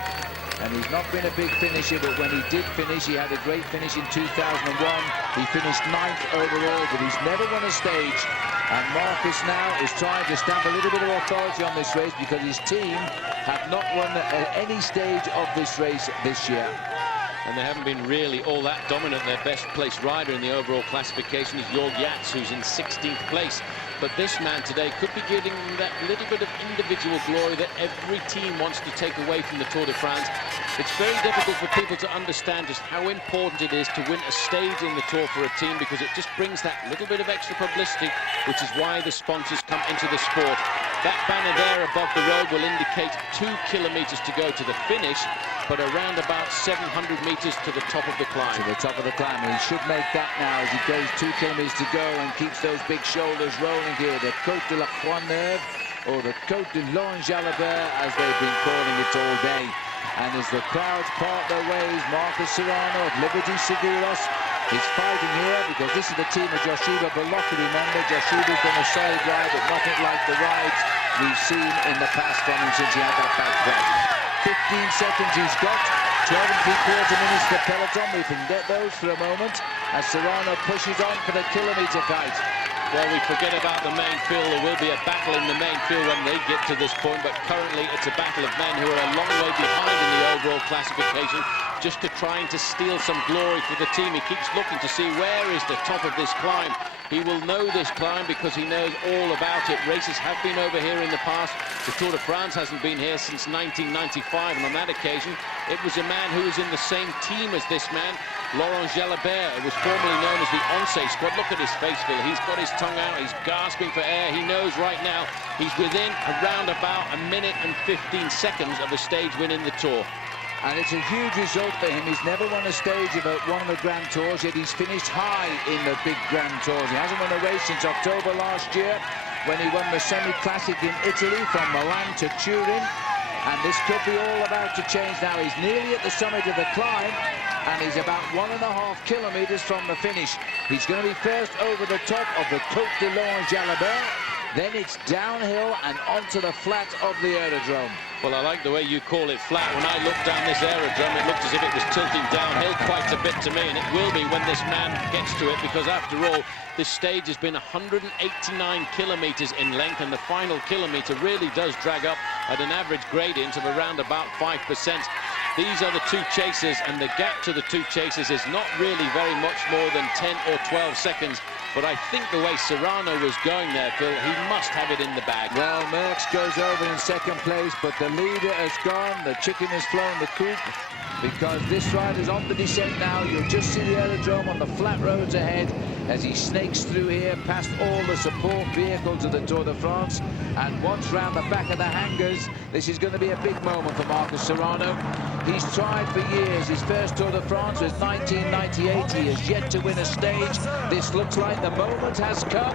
and he's not been a big finisher, but when he did finish, he had a great finish in 2001. He finished 9th overall, but he's never won a stage. And Marcus now is trying to stamp a little bit of authority on this race, because his team have not won any stage of this race this year. And they haven't been really all that dominant. Their best placed rider in the overall classification is Jörg Jats, who's in 16th place. But this man today could be giving them that little bit of individual glory that every team wants to take away from the Tour de France. It's very difficult for people to understand just how important it is to win a stage in the Tour for a team, because it just brings that little bit of extra publicity, which is why the sponsors come into the sport. That banner there above the road will indicate 2 kilometers to go to the finish, but around about 700 meters to the top of the climb. To the top of the climb. He should make that now as he goes 2 kilometers to go and keeps those big shoulders rolling here. The Côte de la Croix-Neuve, or the Côte de l'Ange-Jalabert, as they've been calling it all day. And as the crowds part their ways, Marcus Serrano of Liberty Seguros is fighting here, because this is the team of Joshiba Balocca. Remember, Joshiba's done a solid ride, but nothing like the rides we've seen in the past from him since he had that back crash. 15 seconds he's got, 12.75 minutes to peloton. We can get those for a moment as Serrano pushes on for the kilometer fight. Well, we forget about the main field. There will be a battle in the main field when they get to this point, but currently it's a battle of men who are a long way behind in the overall classification, just to trying to steal some glory for the team. He keeps looking to see where is the top of this climb. He will know this climb because he knows all about it. Races have been over here in the past. The Tour de France hasn't been here since 1995, and on that occasion, it was a man who was in the same team as this man, Laurent Jalabert. It was formerly known as the Once squad. Look at his face, Phil. He's got his tongue out. He's gasping for air. He knows right now he's within around about 1 minute and 15 seconds of a stage win in the Tour. And it's a huge result for him. He's never won a stage of one of the Grand Tours, yet he's finished high in the big Grand Tours. He hasn't won a race since October last year, when he won the Semi-Classic in Italy from Milan to Turin. And this could be all about to change now. He's nearly at the summit of the climb, and he's about 1.5 kilometers from the finish. He's going to be first over the top of the Côte de l'Ange-Jalabert. Then it's downhill and onto the flat of the aerodrome. Well, I like the way you call it flat. When I looked down this aerodrome, it looked as if it was tilting downhill quite a bit to me, and it will be when this man gets to it, because after all, this stage has been 189 kilometers in length, and the final kilometer really does drag up at an average gradient of around about 5%. These are the two chasers, and the gap to the two chasers is not really very much more than 10 or 12 seconds. But I think the way Serrano was going there, Phil, he must have it in the bag. Well, Merckx goes over in second place, but the leader has gone. The chicken has flown the coop. because this rider's on the descent now. You'll just see the aerodrome on the flat roads ahead as he snakes through here past all the support vehicles of the Tour de France, and once round the back of the hangars, this is going to be a big moment for Marcos Serrano. He's tried for years. His first Tour de France was 1998. He has yet to win a stage. This looks like the moment has come.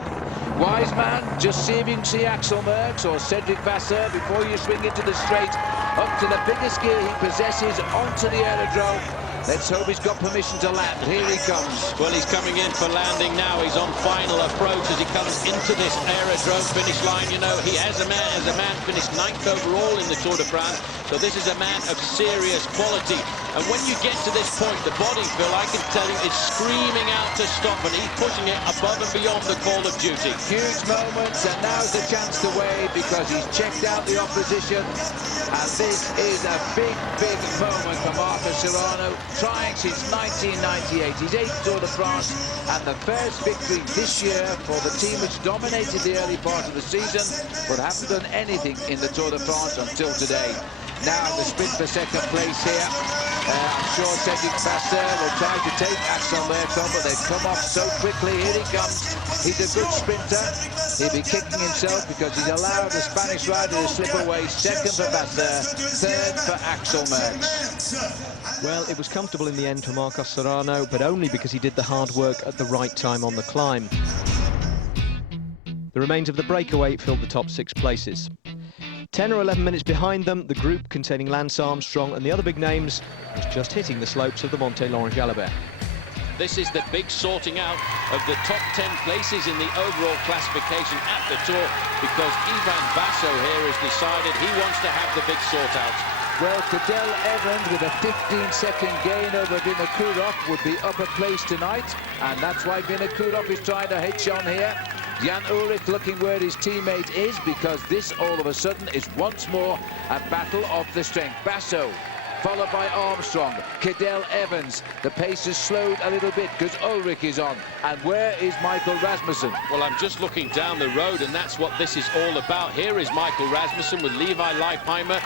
Wise man, just see if you can see Axel Merckx or Cedric Basso before you swing into the straight, up to the biggest gear he possesses, onto the aerodrome. Let's hope he's got permission to land. Here he comes. Well, he's coming in for landing now. He's on final approach as he comes into this aerodrome finish line. You know, he as a man finished 9th overall in the Tour de France. So this is a man of serious quality. And when you get to this point, the body, Phil, I can tell you, is screaming out to stop, and he's pushing it above and beyond the call of duty. Huge moments, and now's the chance to wave because he's checked out the opposition. And this is a big, big moment for Marcos Serrano, trying since 1998. His 8th Tour de France, and the first victory this year for the team which dominated the early part of the season, but haven't done anything in the Tour de France until today. Now the sprint for second place here. I'm sure Cedric Basso will try to take Axel Merckx on, but they've come off so quickly. Here he comes. He's a good sprinter. He'll be kicking himself because he's allowed the Spanish rider to slip away. Second for Basso, third for Axel Merckx. Well, it was comfortable in the end for Marcos Serrano, but only because he did the hard work at the right time on the climb. The remains of the breakaway filled the top 6 places. 10 or 11 minutes behind them, the group containing Lance Armstrong and the other big names was just hitting the slopes of the Monte Jalabert. This is the big sorting out of the top 10 places in the overall classification at the Tour, because Ivan Basso here has decided he wants to have the big sort out. Well, Cadel Evans with a 15-second gain over Vinokourov would be up a place tonight, and that's why Vinokourov is trying to hitch on here. Jan Ullrich looking where his teammate is, because this all of a sudden is once more a battle of the strength. Basso followed by Armstrong, Cadel Evans. The pace has slowed a little bit because Ullrich is on. And where is Michael Rasmussen? Well, I'm just looking down the road, and that's what this is all about. Here is Michael Rasmussen with Levi Leipheimer.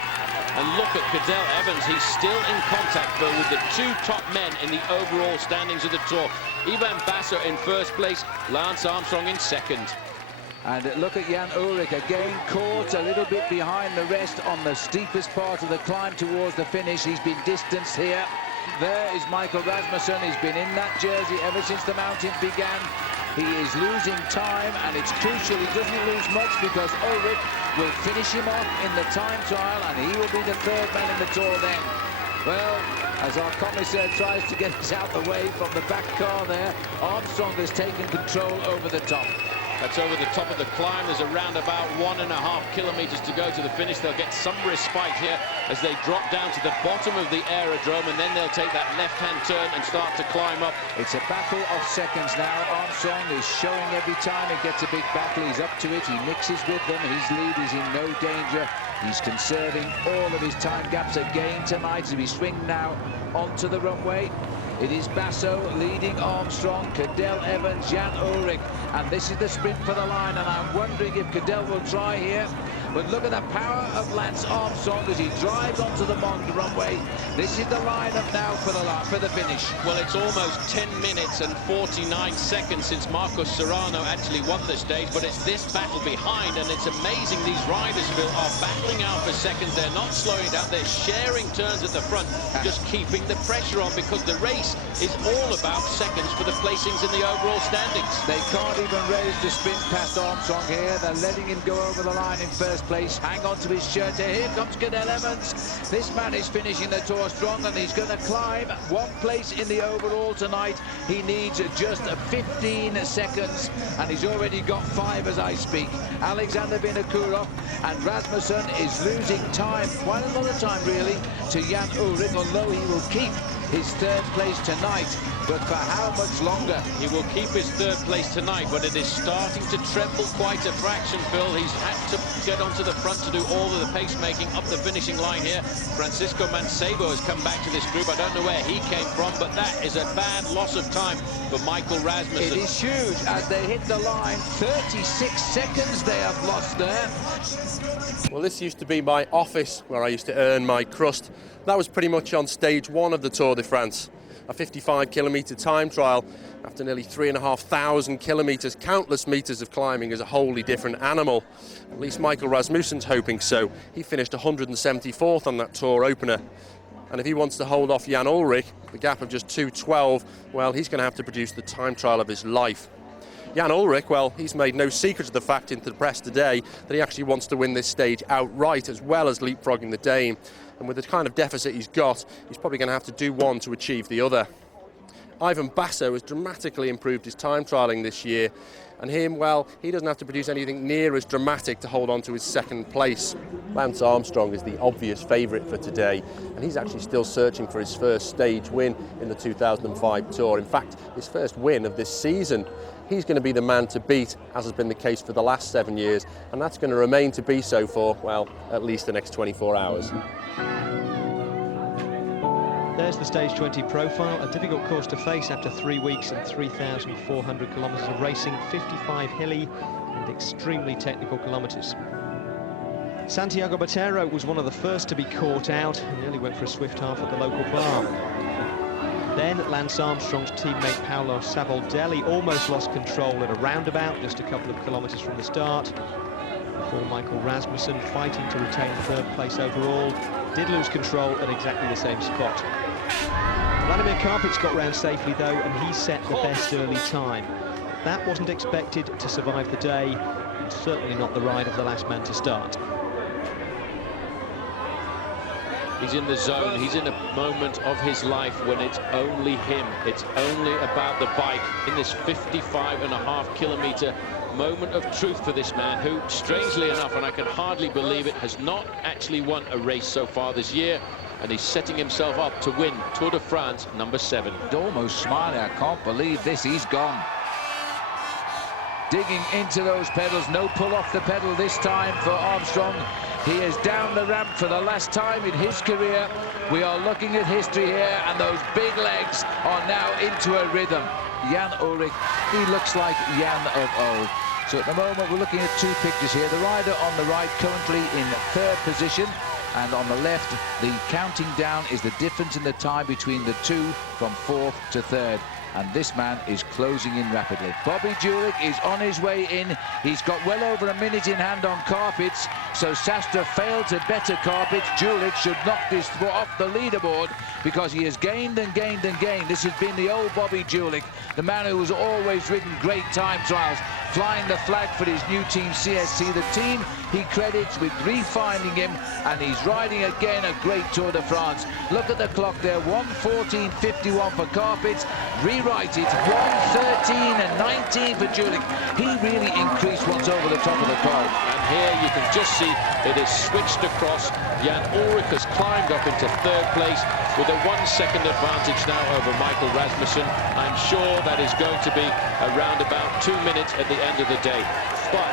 And look at Cadel Evans. He's still in contact, Bill, with the 2 top men in the overall standings of the Tour. Ivan Basso in first place, Lance Armstrong in second. And look at Jan Ullrich again, caught a little bit behind the rest on the steepest part of the climb towards the finish. He's been distanced here. There is Michael Rasmussen. He's been in that jersey ever since the mountain began. He is losing time, and it's crucial he doesn't lose much, because Ullrich will finish him off in the time trial, and he will be the 3rd man in the Tour then. Well, as our commissaire tries to get us out the way from the back car there, Armstrong has taken control over the top. That's over the top of the climb. There's around about 1.5 kilometers to go to the finish. They'll get some respite here as they drop down to the bottom of the aerodrome, and then they'll take that left-hand turn and start to climb up. It's a battle of seconds now. Armstrong is showing every time he gets a big battle. He's up to it. He mixes with them. His lead is in no danger. He's conserving all of his time gaps again tonight as we swing now onto the runway. It is Basso leading Armstrong, Cadel Evans, Jan Ullrich, and this is the sprint for the line, and I'm wondering if Cadel will try here. But look at the power of Lance Armstrong as he drives onto the Mont runway. This is the lineup now for the finish. Well, it's almost 10 minutes and 49 seconds since Marcos Serrano actually won the stage, but it's this battle behind, and it's amazing these riders, Phil, are battling out for seconds. They're not slowing down. They're sharing turns at the front, just keeping the pressure on, because the race is all about seconds for the placings in the overall standings. They can't even raise the sprint past Armstrong here. They're letting him go over the line in first place. Hang on to his shirt here. Here comes Cadel Evans. This man is finishing the Tour strong, and he's going to climb 1 place in the overall tonight. He needs just 15 seconds, and he's already got 5 as I speak. Alexander Vinokourov, and Rasmussen is losing time, quite a lot of time really, to Jan Ullrich, although he will keep his third place tonight, but for how much longer? He will keep his third place tonight, but it is starting to tremble quite a fraction, Phil. He's had to get onto the front to do all of the pacemaking up the finishing line here. Francisco Mancebo has come back to this group. I don't know where he came from, but that is a bad loss of time for Michael Rasmussen. It is huge as they hit the line. 36 seconds they have lost there. Well, this used to be my office where I used to earn my crust. That was pretty much on stage one of the Tour de France, a 55-kilometre time trial. After nearly 3,500 kilometres, countless metres of climbing is a wholly different animal. At least Michael Rasmussen's hoping so. He finished 174th on that Tour opener. And if he wants to hold off Jan Ullrich, the gap of just 2:12, well, he's going to have to produce the time trial of his life. Jan Ullrich, well, he's made no secret of the fact into the press today that he actually wants to win this stage outright, as well as leapfrogging the Dane. And with the kind of deficit he's got, he's probably going to have to do one to achieve the other. Ivan Basso has dramatically improved his time trialling this year, and him, well, he doesn't have to produce anything near as dramatic to hold on to his second place. Lance Armstrong is the obvious favourite for today, and he's actually still searching for his first stage win in the 2005 Tour. In fact, his first win of this season. He's going to be the man to beat, as has been the case for the last 7 years, and that's going to remain to be so for, well, at least the next 24 hours. There's the Stage 20 profile, a difficult course to face after 3 weeks and 3,400 kilometres of racing, 55 hilly and extremely technical kilometres. Santiago Botero was one of the first to be caught out and nearly went for a swift half at the local bar. Then Lance Armstrong's teammate Paolo Savoldelli almost lost control at a roundabout just a couple of kilometres from the start, before Michael Rasmussen, fighting to retain third place overall, did lose control at exactly the same spot. Vladimir Karpitz got round safely though, and he set the best early time. That wasn't expected to survive the day, and certainly not the ride of the last man to start. He's in the zone, he's in a moment of his life when it's only him, it's only about the bike in this 55.5 kilometre moment of truth for this man who, strangely enough, and I can hardly believe it, has not actually won a race so far this year, and he's setting himself up to win Tour de France number 7. Almost smiling, I can't believe this, he's gone. Digging into those pedals, no pull off the pedal this time for Armstrong. He is down the ramp for the last time in his career. We are looking at history here, and those big legs are now into a rhythm. Jan Ullrich, he looks like Jan of old. So at the moment we're looking at two pictures here. The rider on the right currently in third position, and on the left the counting down is the difference in the time between the two from fourth to third. And this man is closing in rapidly. Bobby Ullrich is on his way in. He's got well over a minute in hand on Karpitz, so Sastre failed to better Karpitz. Ullrich should knock this off the leaderboard because he has gained and gained and gained. This has been the old Bobby Ullrich, the man who has always ridden great time trials, flying the flag for his new team CSC, the team he credits with refinding him, and he's riding again a great Tour de France. Look at the clock there, 1:14.51 for Karpitz. Rewrite it, 1:13.19 for Ullrich. He really increased once over the top of the pole. And here you can just see it is switched across. Jan Ullrich has climbed up into third place with a 1 second advantage now over Michael Rasmussen. I'm sure that is going to be around about 2 minutes at the end of the day. But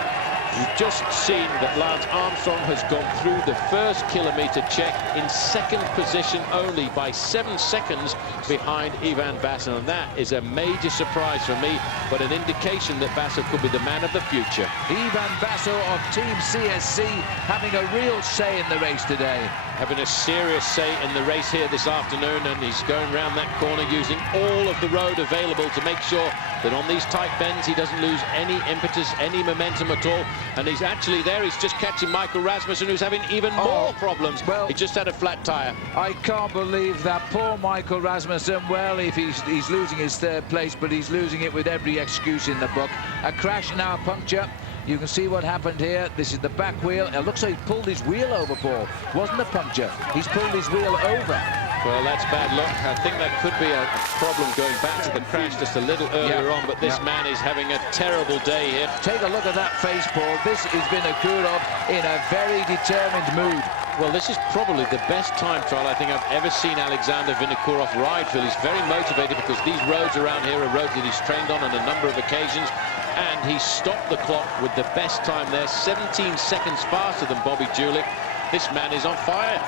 you've just seen that Lance Armstrong has gone through the first kilometre check in second position only, by 7 seconds behind Ivan Basso, and that is a major surprise for me, but an indication that Basso could be the man of the future. Ivan Basso of Team CSC having a real say in the race today. Having a serious say in the race here this afternoon, and he's going around that corner using all of the road available to make sure that on these tight bends he doesn't lose any impetus, any momentum at all. And he's actually there, he's just catching Michael Rasmussen, who's having even more problems. Well, he just had a flat tyre. I can't believe that. Poor Michael Rasmussen. Well, if he's losing his third place, but he's losing it with every excuse in the book. A crash, now a puncture. You can see what happened here. This is the back wheel. It looks like he pulled his wheel over, Paul. Wasn't a puncture. He's pulled his wheel over. Well, that's bad luck. I think that could be a problem going back to the crash just a little earlier on, but this man is having a terrible day here. Take a look at that face, Paul. This has been a Kurov in a very determined mood. Well, this is probably the best time trial I think I've ever seen Alexander Vinokourov ride, Phil. He's very motivated because these roads around here are roads that he's trained on a number of occasions, and he stopped the clock with the best time there, 17 seconds faster than Bobby Ullrich. This man is on fire.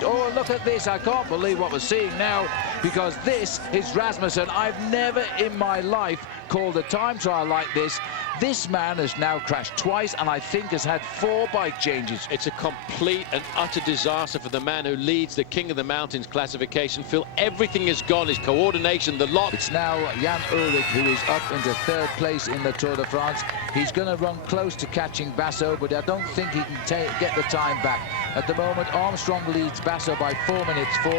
Oh, look at this. I can't believe what we're seeing now, because this is Rasmussen. I've never in my life called a time trial like this. This man has now crashed twice and I think has had 4 bike changes. It's a complete and utter disaster for the man who leads the King of the Mountains classification. Phil, everything is gone, his coordination, the lot. It's now Jan Ullrich who is up into 3rd place in the Tour de France. He's going to run close to catching Basso, but I don't think he can get the time back. At the moment, Armstrong leads Basso by 4 minutes 4,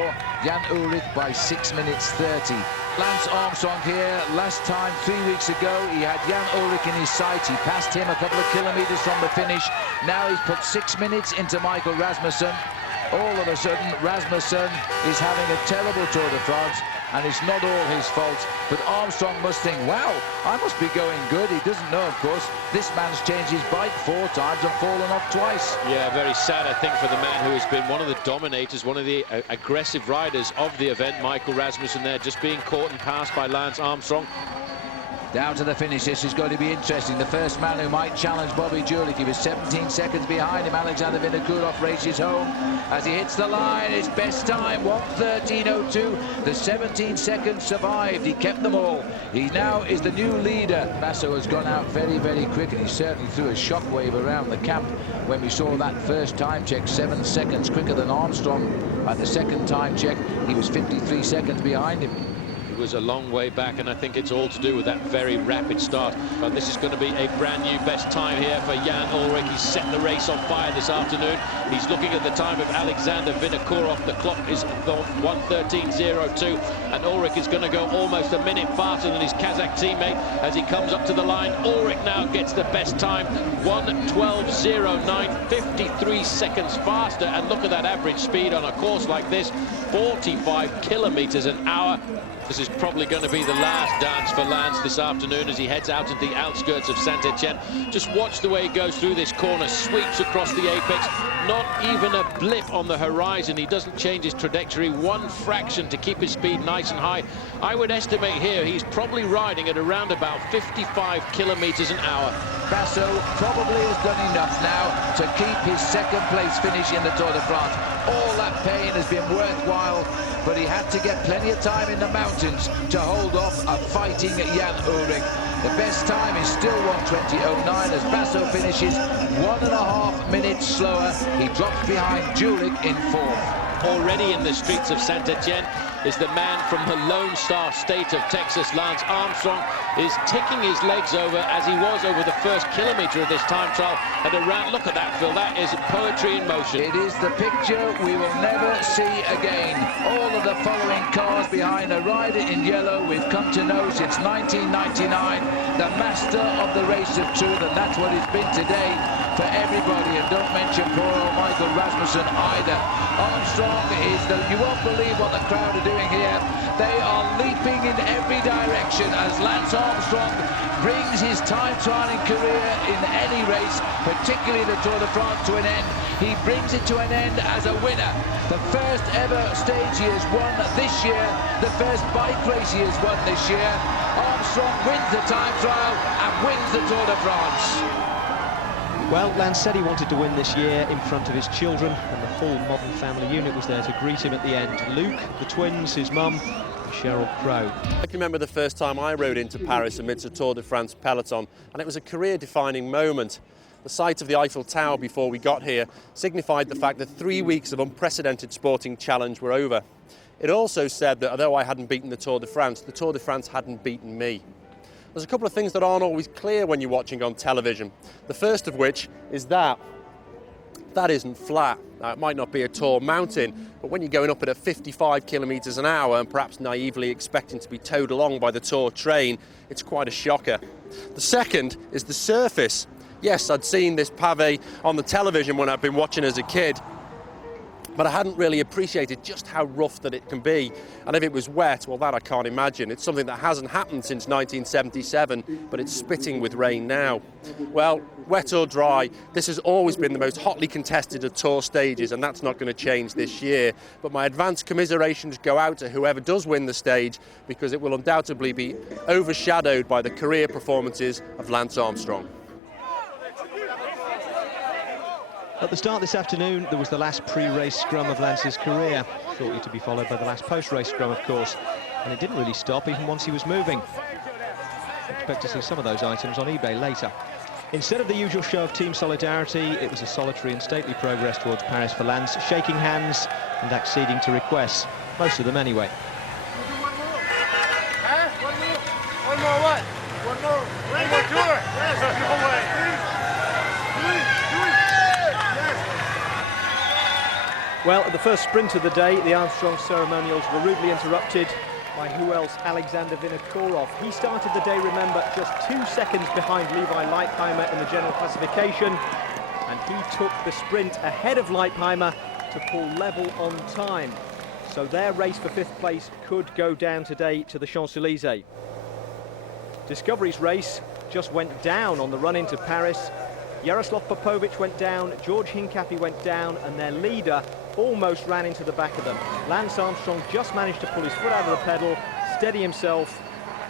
Jan Ullrich by 6 minutes 30. Lance Armstrong here, last time 3 weeks ago, he had Jan Ullrich in his sights. He passed him a couple of kilometres from the finish. Now he's put 6 minutes into Michael Rasmussen. All of a sudden, Rasmussen is having a terrible Tour de France, and it's not all his fault. But Armstrong must think, wow, I must be going good. He doesn't know, of course, this man's changed his bike 4 times and fallen off twice. Yeah, very sad, I think, for the man who has been one of the dominators, one of the aggressive riders of the event, Michael Rasmussen there, just being caught and passed by Lance Armstrong. Down to the finish, this is going to be interesting. The first man who might challenge Bobby Ullrich, he was 17 seconds behind him. Alexander Vinokourov races home as he hits the line. His best time, 1:13.02. The 17 seconds survived. He kept them all. He now is the new leader. Basso has gone out very, very quick, and he certainly threw a shockwave around the camp when we saw that first time check, 7 seconds quicker than Armstrong. At the second time check, he was 53 seconds behind him. Was a long way back, and I think it's all to do with that very rapid start. But this is going to be a brand new best time here for Jan Ullrich. He's set the race on fire this afternoon. He's looking at the time of Alexander Vinokourov. The clock is 1:13.02, and Ullrich is going to go almost a minute faster than his Kazakh teammate as he comes up to the line. Ullrich now gets the best time, 1:12.09, 53 seconds faster, and look at that average speed on a course like this, 45 kilometers an hour. This is probably going to be the last dance for Lance this afternoon as he heads out at the outskirts of Saint-Etienne. Just watch the way he goes through this corner, sweeps across the apex, not even a blip on the horizon. He doesn't change his trajectory one fraction to keep his speed nice and high. I would estimate here he's probably riding at around about 55 kilometers an hour. Basso probably has done enough now to keep his 2nd place finish in the Tour de France. All that pain has been worthwhile, but he had to get plenty of time in the mountains to hold off a fighting Jan Ullrich. The best time is still 1:20.09 as Basso finishes 1.5 minutes slower. He drops behind Ullrich in 4th. Already in the streets of Saint-Etienne is the man from the Lone Star state of Texas. Lance Armstrong is ticking his legs over as he was over the first kilometre of this time trial at around, look at that, Phil, that is poetry in motion. It is the picture we will never see again. All of the following cars behind a rider in yellow we've come to know since 1999, the master of the race of truth, and that's what it's been today for everybody. And don't mention poor old Michael Rasmussen either. Armstrong is you won't believe what the crowd are doing here. They are leaping in every direction as Lance Armstrong brings his time trialing career in any race, particularly the Tour de France, to an end. He brings it to an end as a winner. The first ever stage he has won this year, the first bike race he has won this year. Armstrong wins the time trial and wins the Tour de France. Well, Lance said he wanted to win this year in front of his children, and the full modern family unit was there to greet him at the end. Luke, the twins, his mum, and Cheryl Crow. I can remember the first time I rode into Paris amidst a Tour de France peloton, and it was a career-defining moment. The sight of the Eiffel Tower before we got here signified the fact that 3 weeks of unprecedented sporting challenge were over. It also said that although I hadn't beaten the Tour de France hadn't beaten me. There's a couple of things that aren't always clear when you're watching on television. The first of which is that isn't flat. Now, it might not be a tall mountain, but when you're going up at 55 kilometers an hour and perhaps naively expecting to be towed along by the Tour train, it's quite a shocker. The second is the surface. Yes, I'd seen this pavé on the television when I'd been watching as a kid, but I hadn't really appreciated just how rough that it can be. And if it was wet, well, that I can't imagine. It's something that hasn't happened since 1977, but it's spitting with rain now. Well, wet or dry, this has always been the most hotly contested of Tour stages, and that's not going to change this year. But my advanced commiserations go out to whoever does win the stage, because it will undoubtedly be overshadowed by the career performances of Lance Armstrong. At the start this afternoon, there was the last pre-race scrum of Lance's career, shortly to be followed by the last post-race scrum, of course. And it didn't really stop even once he was moving. Expect to see some of those items on eBay later. Instead of the usual show of team solidarity, it was a solitary and stately progress towards Paris for Lance, shaking hands and acceding to requests, most of them anyway. One more what? One more tour? Yes, no way. Well, at the first sprint of the day, the Armstrong ceremonials were rudely interrupted by who else? Alexander Vinokourov. He started the day, remember, just 2 seconds behind Levi Leipheimer in the general classification, and he took the sprint ahead of Leipheimer to pull level on time. So their race for 5th place could go down today to the Champs-Élysées. Discovery's race just went down on the run into Paris. Jaroslav Popovic went down, George Hincapie went down, and their leader almost ran into the back of them. Lance Armstrong just managed to pull his foot out of the pedal, steady himself,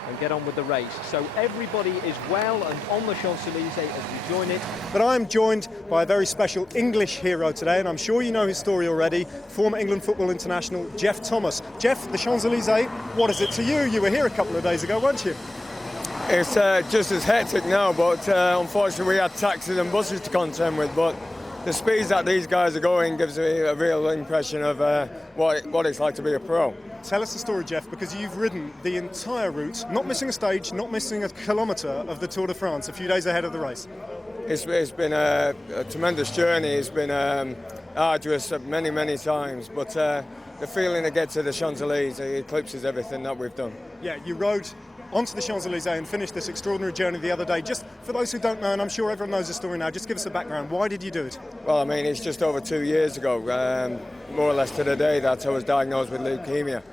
and get on with the race. So everybody is well and on the Champs-Élysées as we join it. But I'm joined by a very special English hero today, and I'm sure you know his story already, former England football international Geoff Thomas. Geoff, the Champs-Élysées, what is it to you? You were here a couple of days ago, weren't you? It's just as hectic now, but unfortunately we had taxis and buses to contend with, but the speeds that these guys are going gives me a real impression of what it's like to be a pro. Tell us the story, Geoff, because you've ridden the entire route, not missing a stage, not missing a kilometre of the Tour de France, a few days ahead of the race. It's been a tremendous journey. It's been arduous many, many times, but the feeling to get to the Champs-Élysées eclipses everything that we've done. Yeah, you rode onto the Champs-Élysées and finished this extraordinary journey the other day. Just for those who don't know, and I'm sure everyone knows the story now, just give us a background. Why did you do it? Well, I mean, it's just over 2 years ago, more or less to the day that I was diagnosed with leukemia.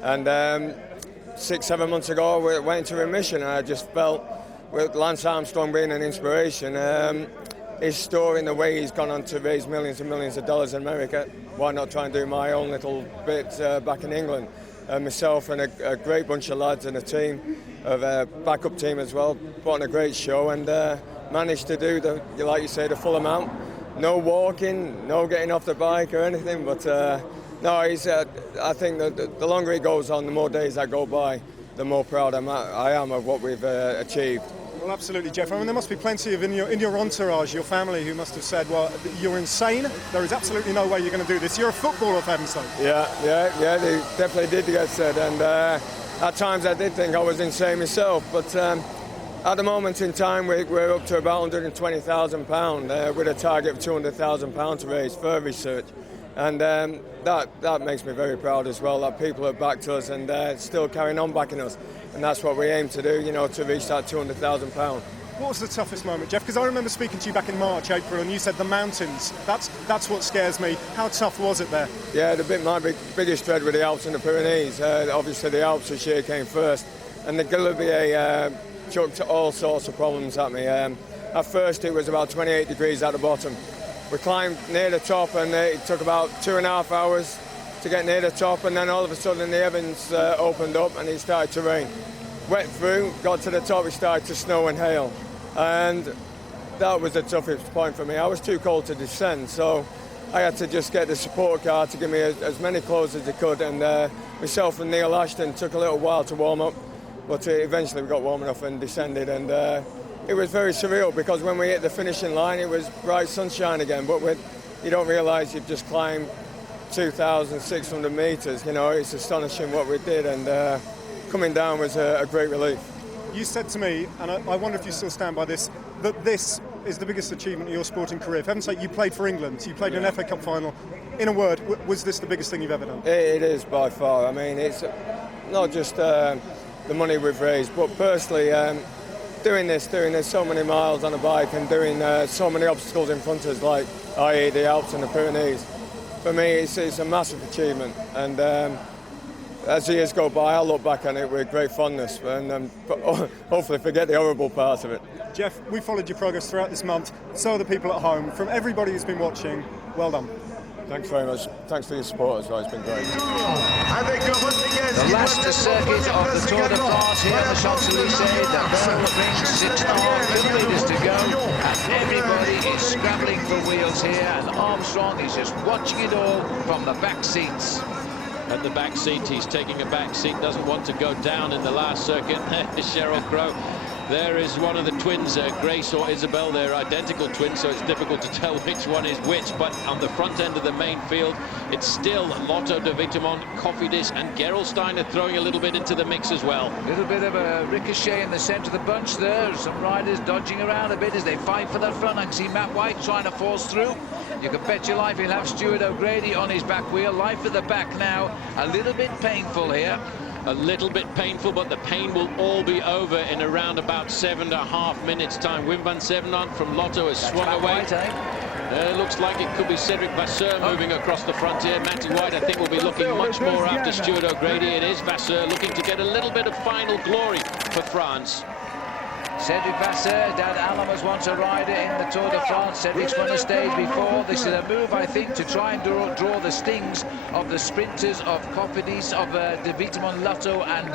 And 6-7 months ago, I went into remission, and I just felt, with Lance Armstrong being an inspiration, his story and the way he's gone on to raise millions and millions of dollars in America, why not try and do my own little bit back in England? Myself and a great bunch of lads and a team, of a backup team as well, put on a great show and managed to do, like you say, the full amount. No walking, no getting off the bike or anything, but no, I think that the longer it goes on, the more days that go by, the more proud I am of what we've achieved. Well, absolutely, Geoff. I mean, there must be plenty of in your entourage, your family, who must have said, well, you're insane. There is absolutely no way you're going to do this. You're a footballer, for heaven's sake. Yeah, they definitely did get said. And at times I did think I was insane myself. But at the moment in time, we're up to about £120,000 with a target of £200,000 to raise for research. And that makes me very proud as well, that people have backed us and still carrying on backing us. And that's what we aim to do, you know, to reach that £200,000. What was the toughest moment, Geoff? Because I remember speaking to you back in March, April, and you said the mountains. That's what scares me. How tough was it there? Yeah, my biggest dread were the Alps and the Pyrenees. Obviously the Alps this year came first. And the Galibier chucked all sorts of problems at me. At first it was about 28 degrees at the bottom. We climbed near the top and it took about 2.5 hours to get near the top, and then all of a sudden the heavens opened up and it started to rain. Went through, got to the top, it started to snow and hail. And that was the toughest point for me. I was too cold to descend, so I had to just get the support car to give me as many clothes as they could, and myself and Neil Ashton took a little while to warm up, but eventually we got warm enough and descended, and it was very surreal because when we hit the finishing line it was bright sunshine again, but you don't realise you've just climbed 2,600 metres. You know, it's astonishing what we did, and coming down was a great relief. You said to me, and I wonder if you still stand by this, that this is the biggest achievement of your sporting career. For heaven's sake, you played for England, you played in an FA Cup final. In a word, was this the biggest thing you've ever done? It is by far. I mean, it's not just the money we've raised, but personally, doing this so many miles on a bike and doing so many obstacles in front of us, like i.e. the Alps and the Pyrenees. for me, it's a massive achievement. And as years go by, I'll look back on it with great fondness and hopefully forget the horrible parts of it. Jeff, we followed your progress throughout this month. So are the people at home. From everybody who's been watching, well done. Thanks very much. Thanks for your support as well. It's been great. The last circuit of the Tour de France here on the Champs-Élysées. The bell rings, 6.5 kilometres to go, and everybody is scrambling for wheels here, and Armstrong is just watching it all from the back seats. At the back seat, he's taking a back seat, doesn't want to go down in the last circuit. Sheryl Crow. There is one of the twins, Grace or Isabel. They're identical twins, so it's difficult to tell which one is which. But on the front end of the main field, it's still Lotto, De Vitamont, Cofidis, and Gerolstein are throwing a little bit into the mix as well. A little bit of a ricochet in the centre of the bunch there. Some riders dodging around a bit as they fight for the front. I can see Matt White trying to force through. You can bet your life he'll have Stuart O'Grady on his back wheel. Life at the back now. A little bit painful here. A little bit painful, but the pain will all be over in around about 7.5 minutes time. Wim van Zevenant from Lotto has swung away. Looks like it could be Cedric Vasseur moving across the frontier. Matty White, I think, will be looking much more after Stuart O'Grady. It is Vasseur looking to get a little bit of final glory for France. Cedric Vasseur, Dad Allen was once a rider in the Tour de France. Cedric's won the stage before. This is a move, I think, to try and draw the stings of the sprinters of Cofidis, of De Vitamont Lotto and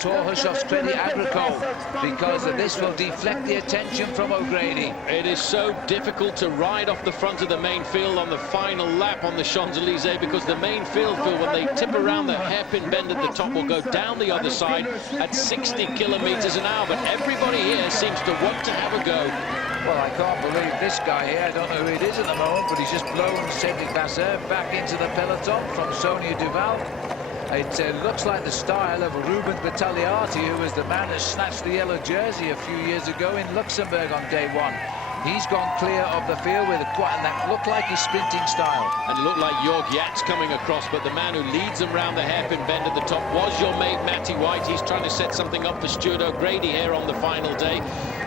Thor Hushovd's Crédit Agricole, because this will deflect the attention from O'Grady. It is so difficult to ride off the front of the main field on the final lap on the Champs-Élysées, because the main field, Phil, when they tip around the hairpin bend at the top, will go down the other side at 60 kilometers an hour. But everybody here seems to want to have a go. Well, I can't believe this guy here. I don't know who it is at the moment, but he's just blown Cedric Vasseur back into the peloton from Sonia Duval. It looks like the style of Ruben Battagliati, who was the man that snatched the yellow jersey a few years ago in Luxembourg on day one. He's gone clear of the field with and that looked like his sprinting style. And it looked like Jörg Yats coming across, but the man who leads them round the hairpin bend at the top was your mate Matty White. He's trying to set something up for Stuart O'Grady here on the final day.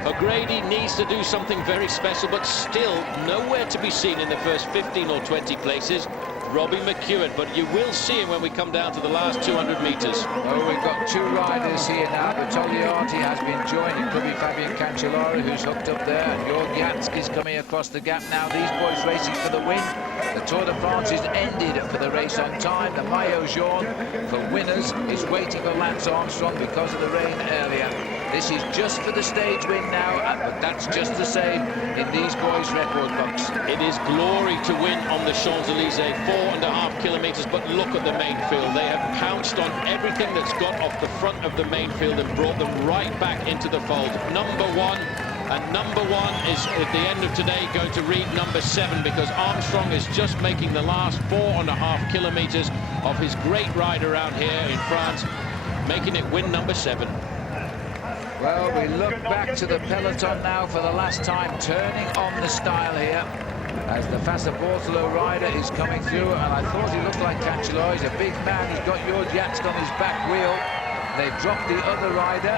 O'Grady needs to do something very special, but still nowhere to be seen in the first 15 or 20 places. Robbie McEwen, but you will see him when we come down to the last 200 metres. Oh, we've got two riders here now. Battagliati has been joined. It could be Fabian Cancellara, who's hooked up there, and Jörg Yats is coming across the gap now. These boys racing for the win. The Tour de France is ended for the race on time. The Maillot Jaune for winners is waiting for Lance Armstrong because of the rain earlier. This is just for the stage win now, but that's just the same in these boys' record books. It is glory to win on the Champs-Élysées, 4.5 kilometres, but look at the main field. They have pounced on everything that's got off the front of the main field and brought them right back into the fold. Number one, and number one is, at the end of today, going to read number 7, because Armstrong is just making the last 4.5 kilometres of his great ride around here in France, making it win number 7. Well, we look back to the peloton now for the last time, turning on the style here as the Fassa Bortolo rider is coming through, and I thought he looked like Cancellara. He's a big man. He's got Jörg Yats on his back wheel. They've dropped the other rider.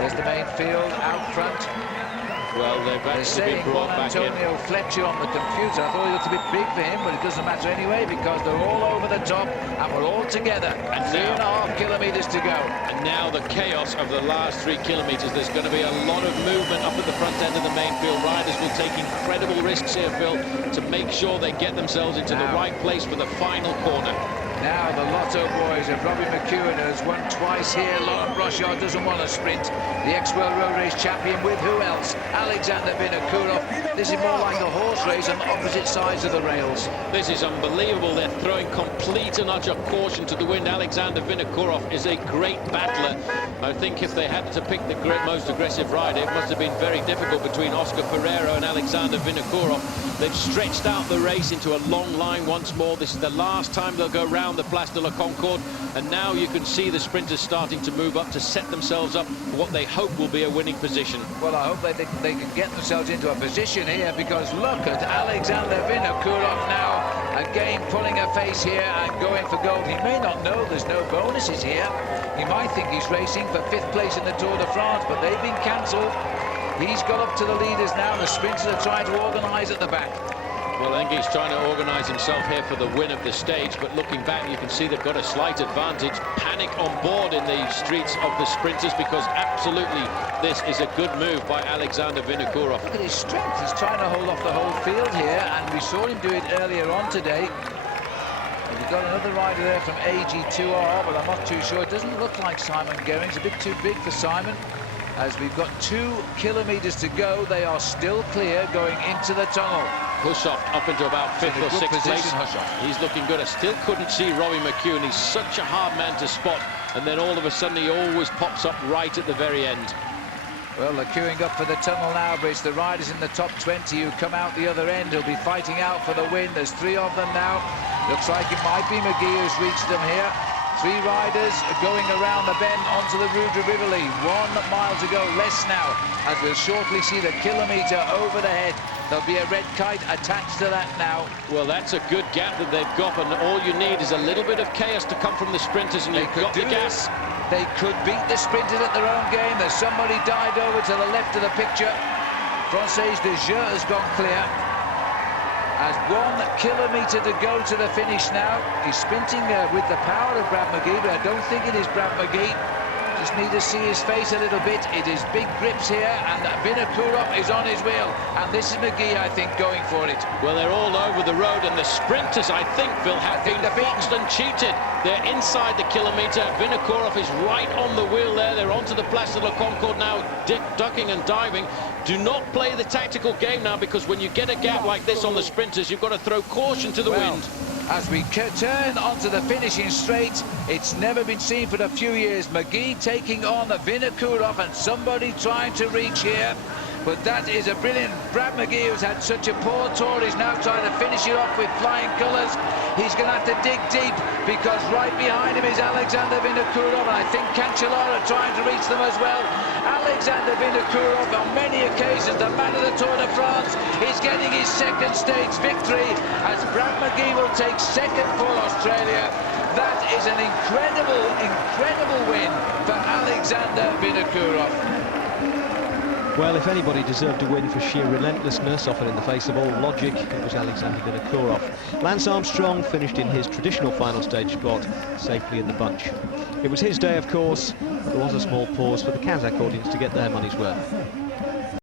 There's the main field out front. Well, they've actually been brought back in. Antonio Fletcher on the computer. I thought he looked a bit big for him, but it doesn't matter anyway, because they're all over the top and we're all together. And 3.5 kilometres to go. And now the chaos of the last 3 kilometres. There's going to be a lot of movement up at the front end of the main field. Riders will take incredible risks here, Phil, to make sure they get themselves into the right place for the final corner. Now the Lotto boys of Robbie McEwen has won twice here. Laurent Brochard doesn't want to sprint. The ex-World Road Race champion with who else? Alexander Vinokourov. This is more like a horse race on opposite sides of the rails. This is unbelievable. They're throwing complete and utter caution to the wind. Alexander Vinokourov is a great battler. I think if they had to pick the most aggressive rider, it must have been very difficult between Oscar Pereiro and Alexander Vinokourov. They've stretched out the race into a long line once more. This is the last time they'll go round the Place de la Concorde, and now you can see the sprinters starting to move up to set themselves up for what they hope will be a winning position. Well, I hope they can get themselves into a position here, because look at Alexander Vinokourov now, again pulling a face here and going for gold. He may not know there's no bonuses here. He might think he's racing for 5th place in the Tour de France, but they've been cancelled. He's got up to the leaders now. The sprinters are trying to organise at the back. Well, I think he's trying to organise himself here for the win of the stage, but looking back, you can see they've got a slight advantage. Panic on board in the streets of the sprinters, because absolutely this is a good move by Alexander Vinokourov. Look at his strength. He's trying to hold off the whole field here, and we saw him do it earlier on today. And we've got another rider there from AG2R, but I'm not too sure. It doesn't look like Simon Goering. It's a bit too big for Simon. As we've got 2 kilometres to go, they are still clear going into the tunnel. Hushovd up into about 5th or 6th place. He's looking good. I still couldn't see Robbie McEwen. He's such a hard man to spot, and then all of a sudden he always pops up right at the very end. Well, they're queuing up for the tunnel now, but it's the riders in the top 20 who come out the other end who'll be fighting out for the win. There's 3 of them now. Looks like it might be McGee who's reached them here. 3 riders going around the bend onto the Rue de Rivoli. 1 mile to go, less now, as we'll shortly see the kilometre over the head. There'll be a red kite attached to that now. Well, that's a good gap that they've got, and all you need is a little bit of chaos to come from the sprinters, and you've got the gas. They could beat the sprinters at their own game. There's somebody dived over to the left of the picture. Francois de Jeux has gone clear. As 1 kilometre to go to the finish now. He's sprinting with the power of Brad McGee, but I don't think it is Brad McGee. Just need to see his face a little bit. It is big grips here, and Vinokourov is on his wheel. And this is McGee, I think, going for it. Well, they're all over the road, and the sprinters, I think, Phil, have been boxed and cheated. They're inside the kilometre. Vinokourov is right on the wheel there. They're onto the Place de la Concorde now, ducking and diving. Do not play the tactical game now, because when you get a gap like this on the sprinters, you've got to throw caution to the wind. As we turn onto the finishing straight, it's never been seen for a few years. McGee taking on Vinokourov, and somebody trying to reach here. But that is a brilliant Brad McGee, who's had such a poor tour. He's now trying to finish it off with flying colours. He's going to have to dig deep, because right behind him is Alexander Vinokourov, and I think Cancellara trying to reach them as well. Alexander Vinokourov, on many occasions, the man of the Tour de France, is getting his 2nd stage victory, as Brad McGee will take 2nd for Australia. That is an incredible, incredible win for Alexander Vinokourov. Well, if anybody deserved a win for sheer relentlessness, often in the face of all logic, it was Alexander Vinokourov. Lance Armstrong finished in his traditional final stage spot, safely in the bunch. It was his day, of course, but there was a small pause for the Kazakh audience to get their money's worth.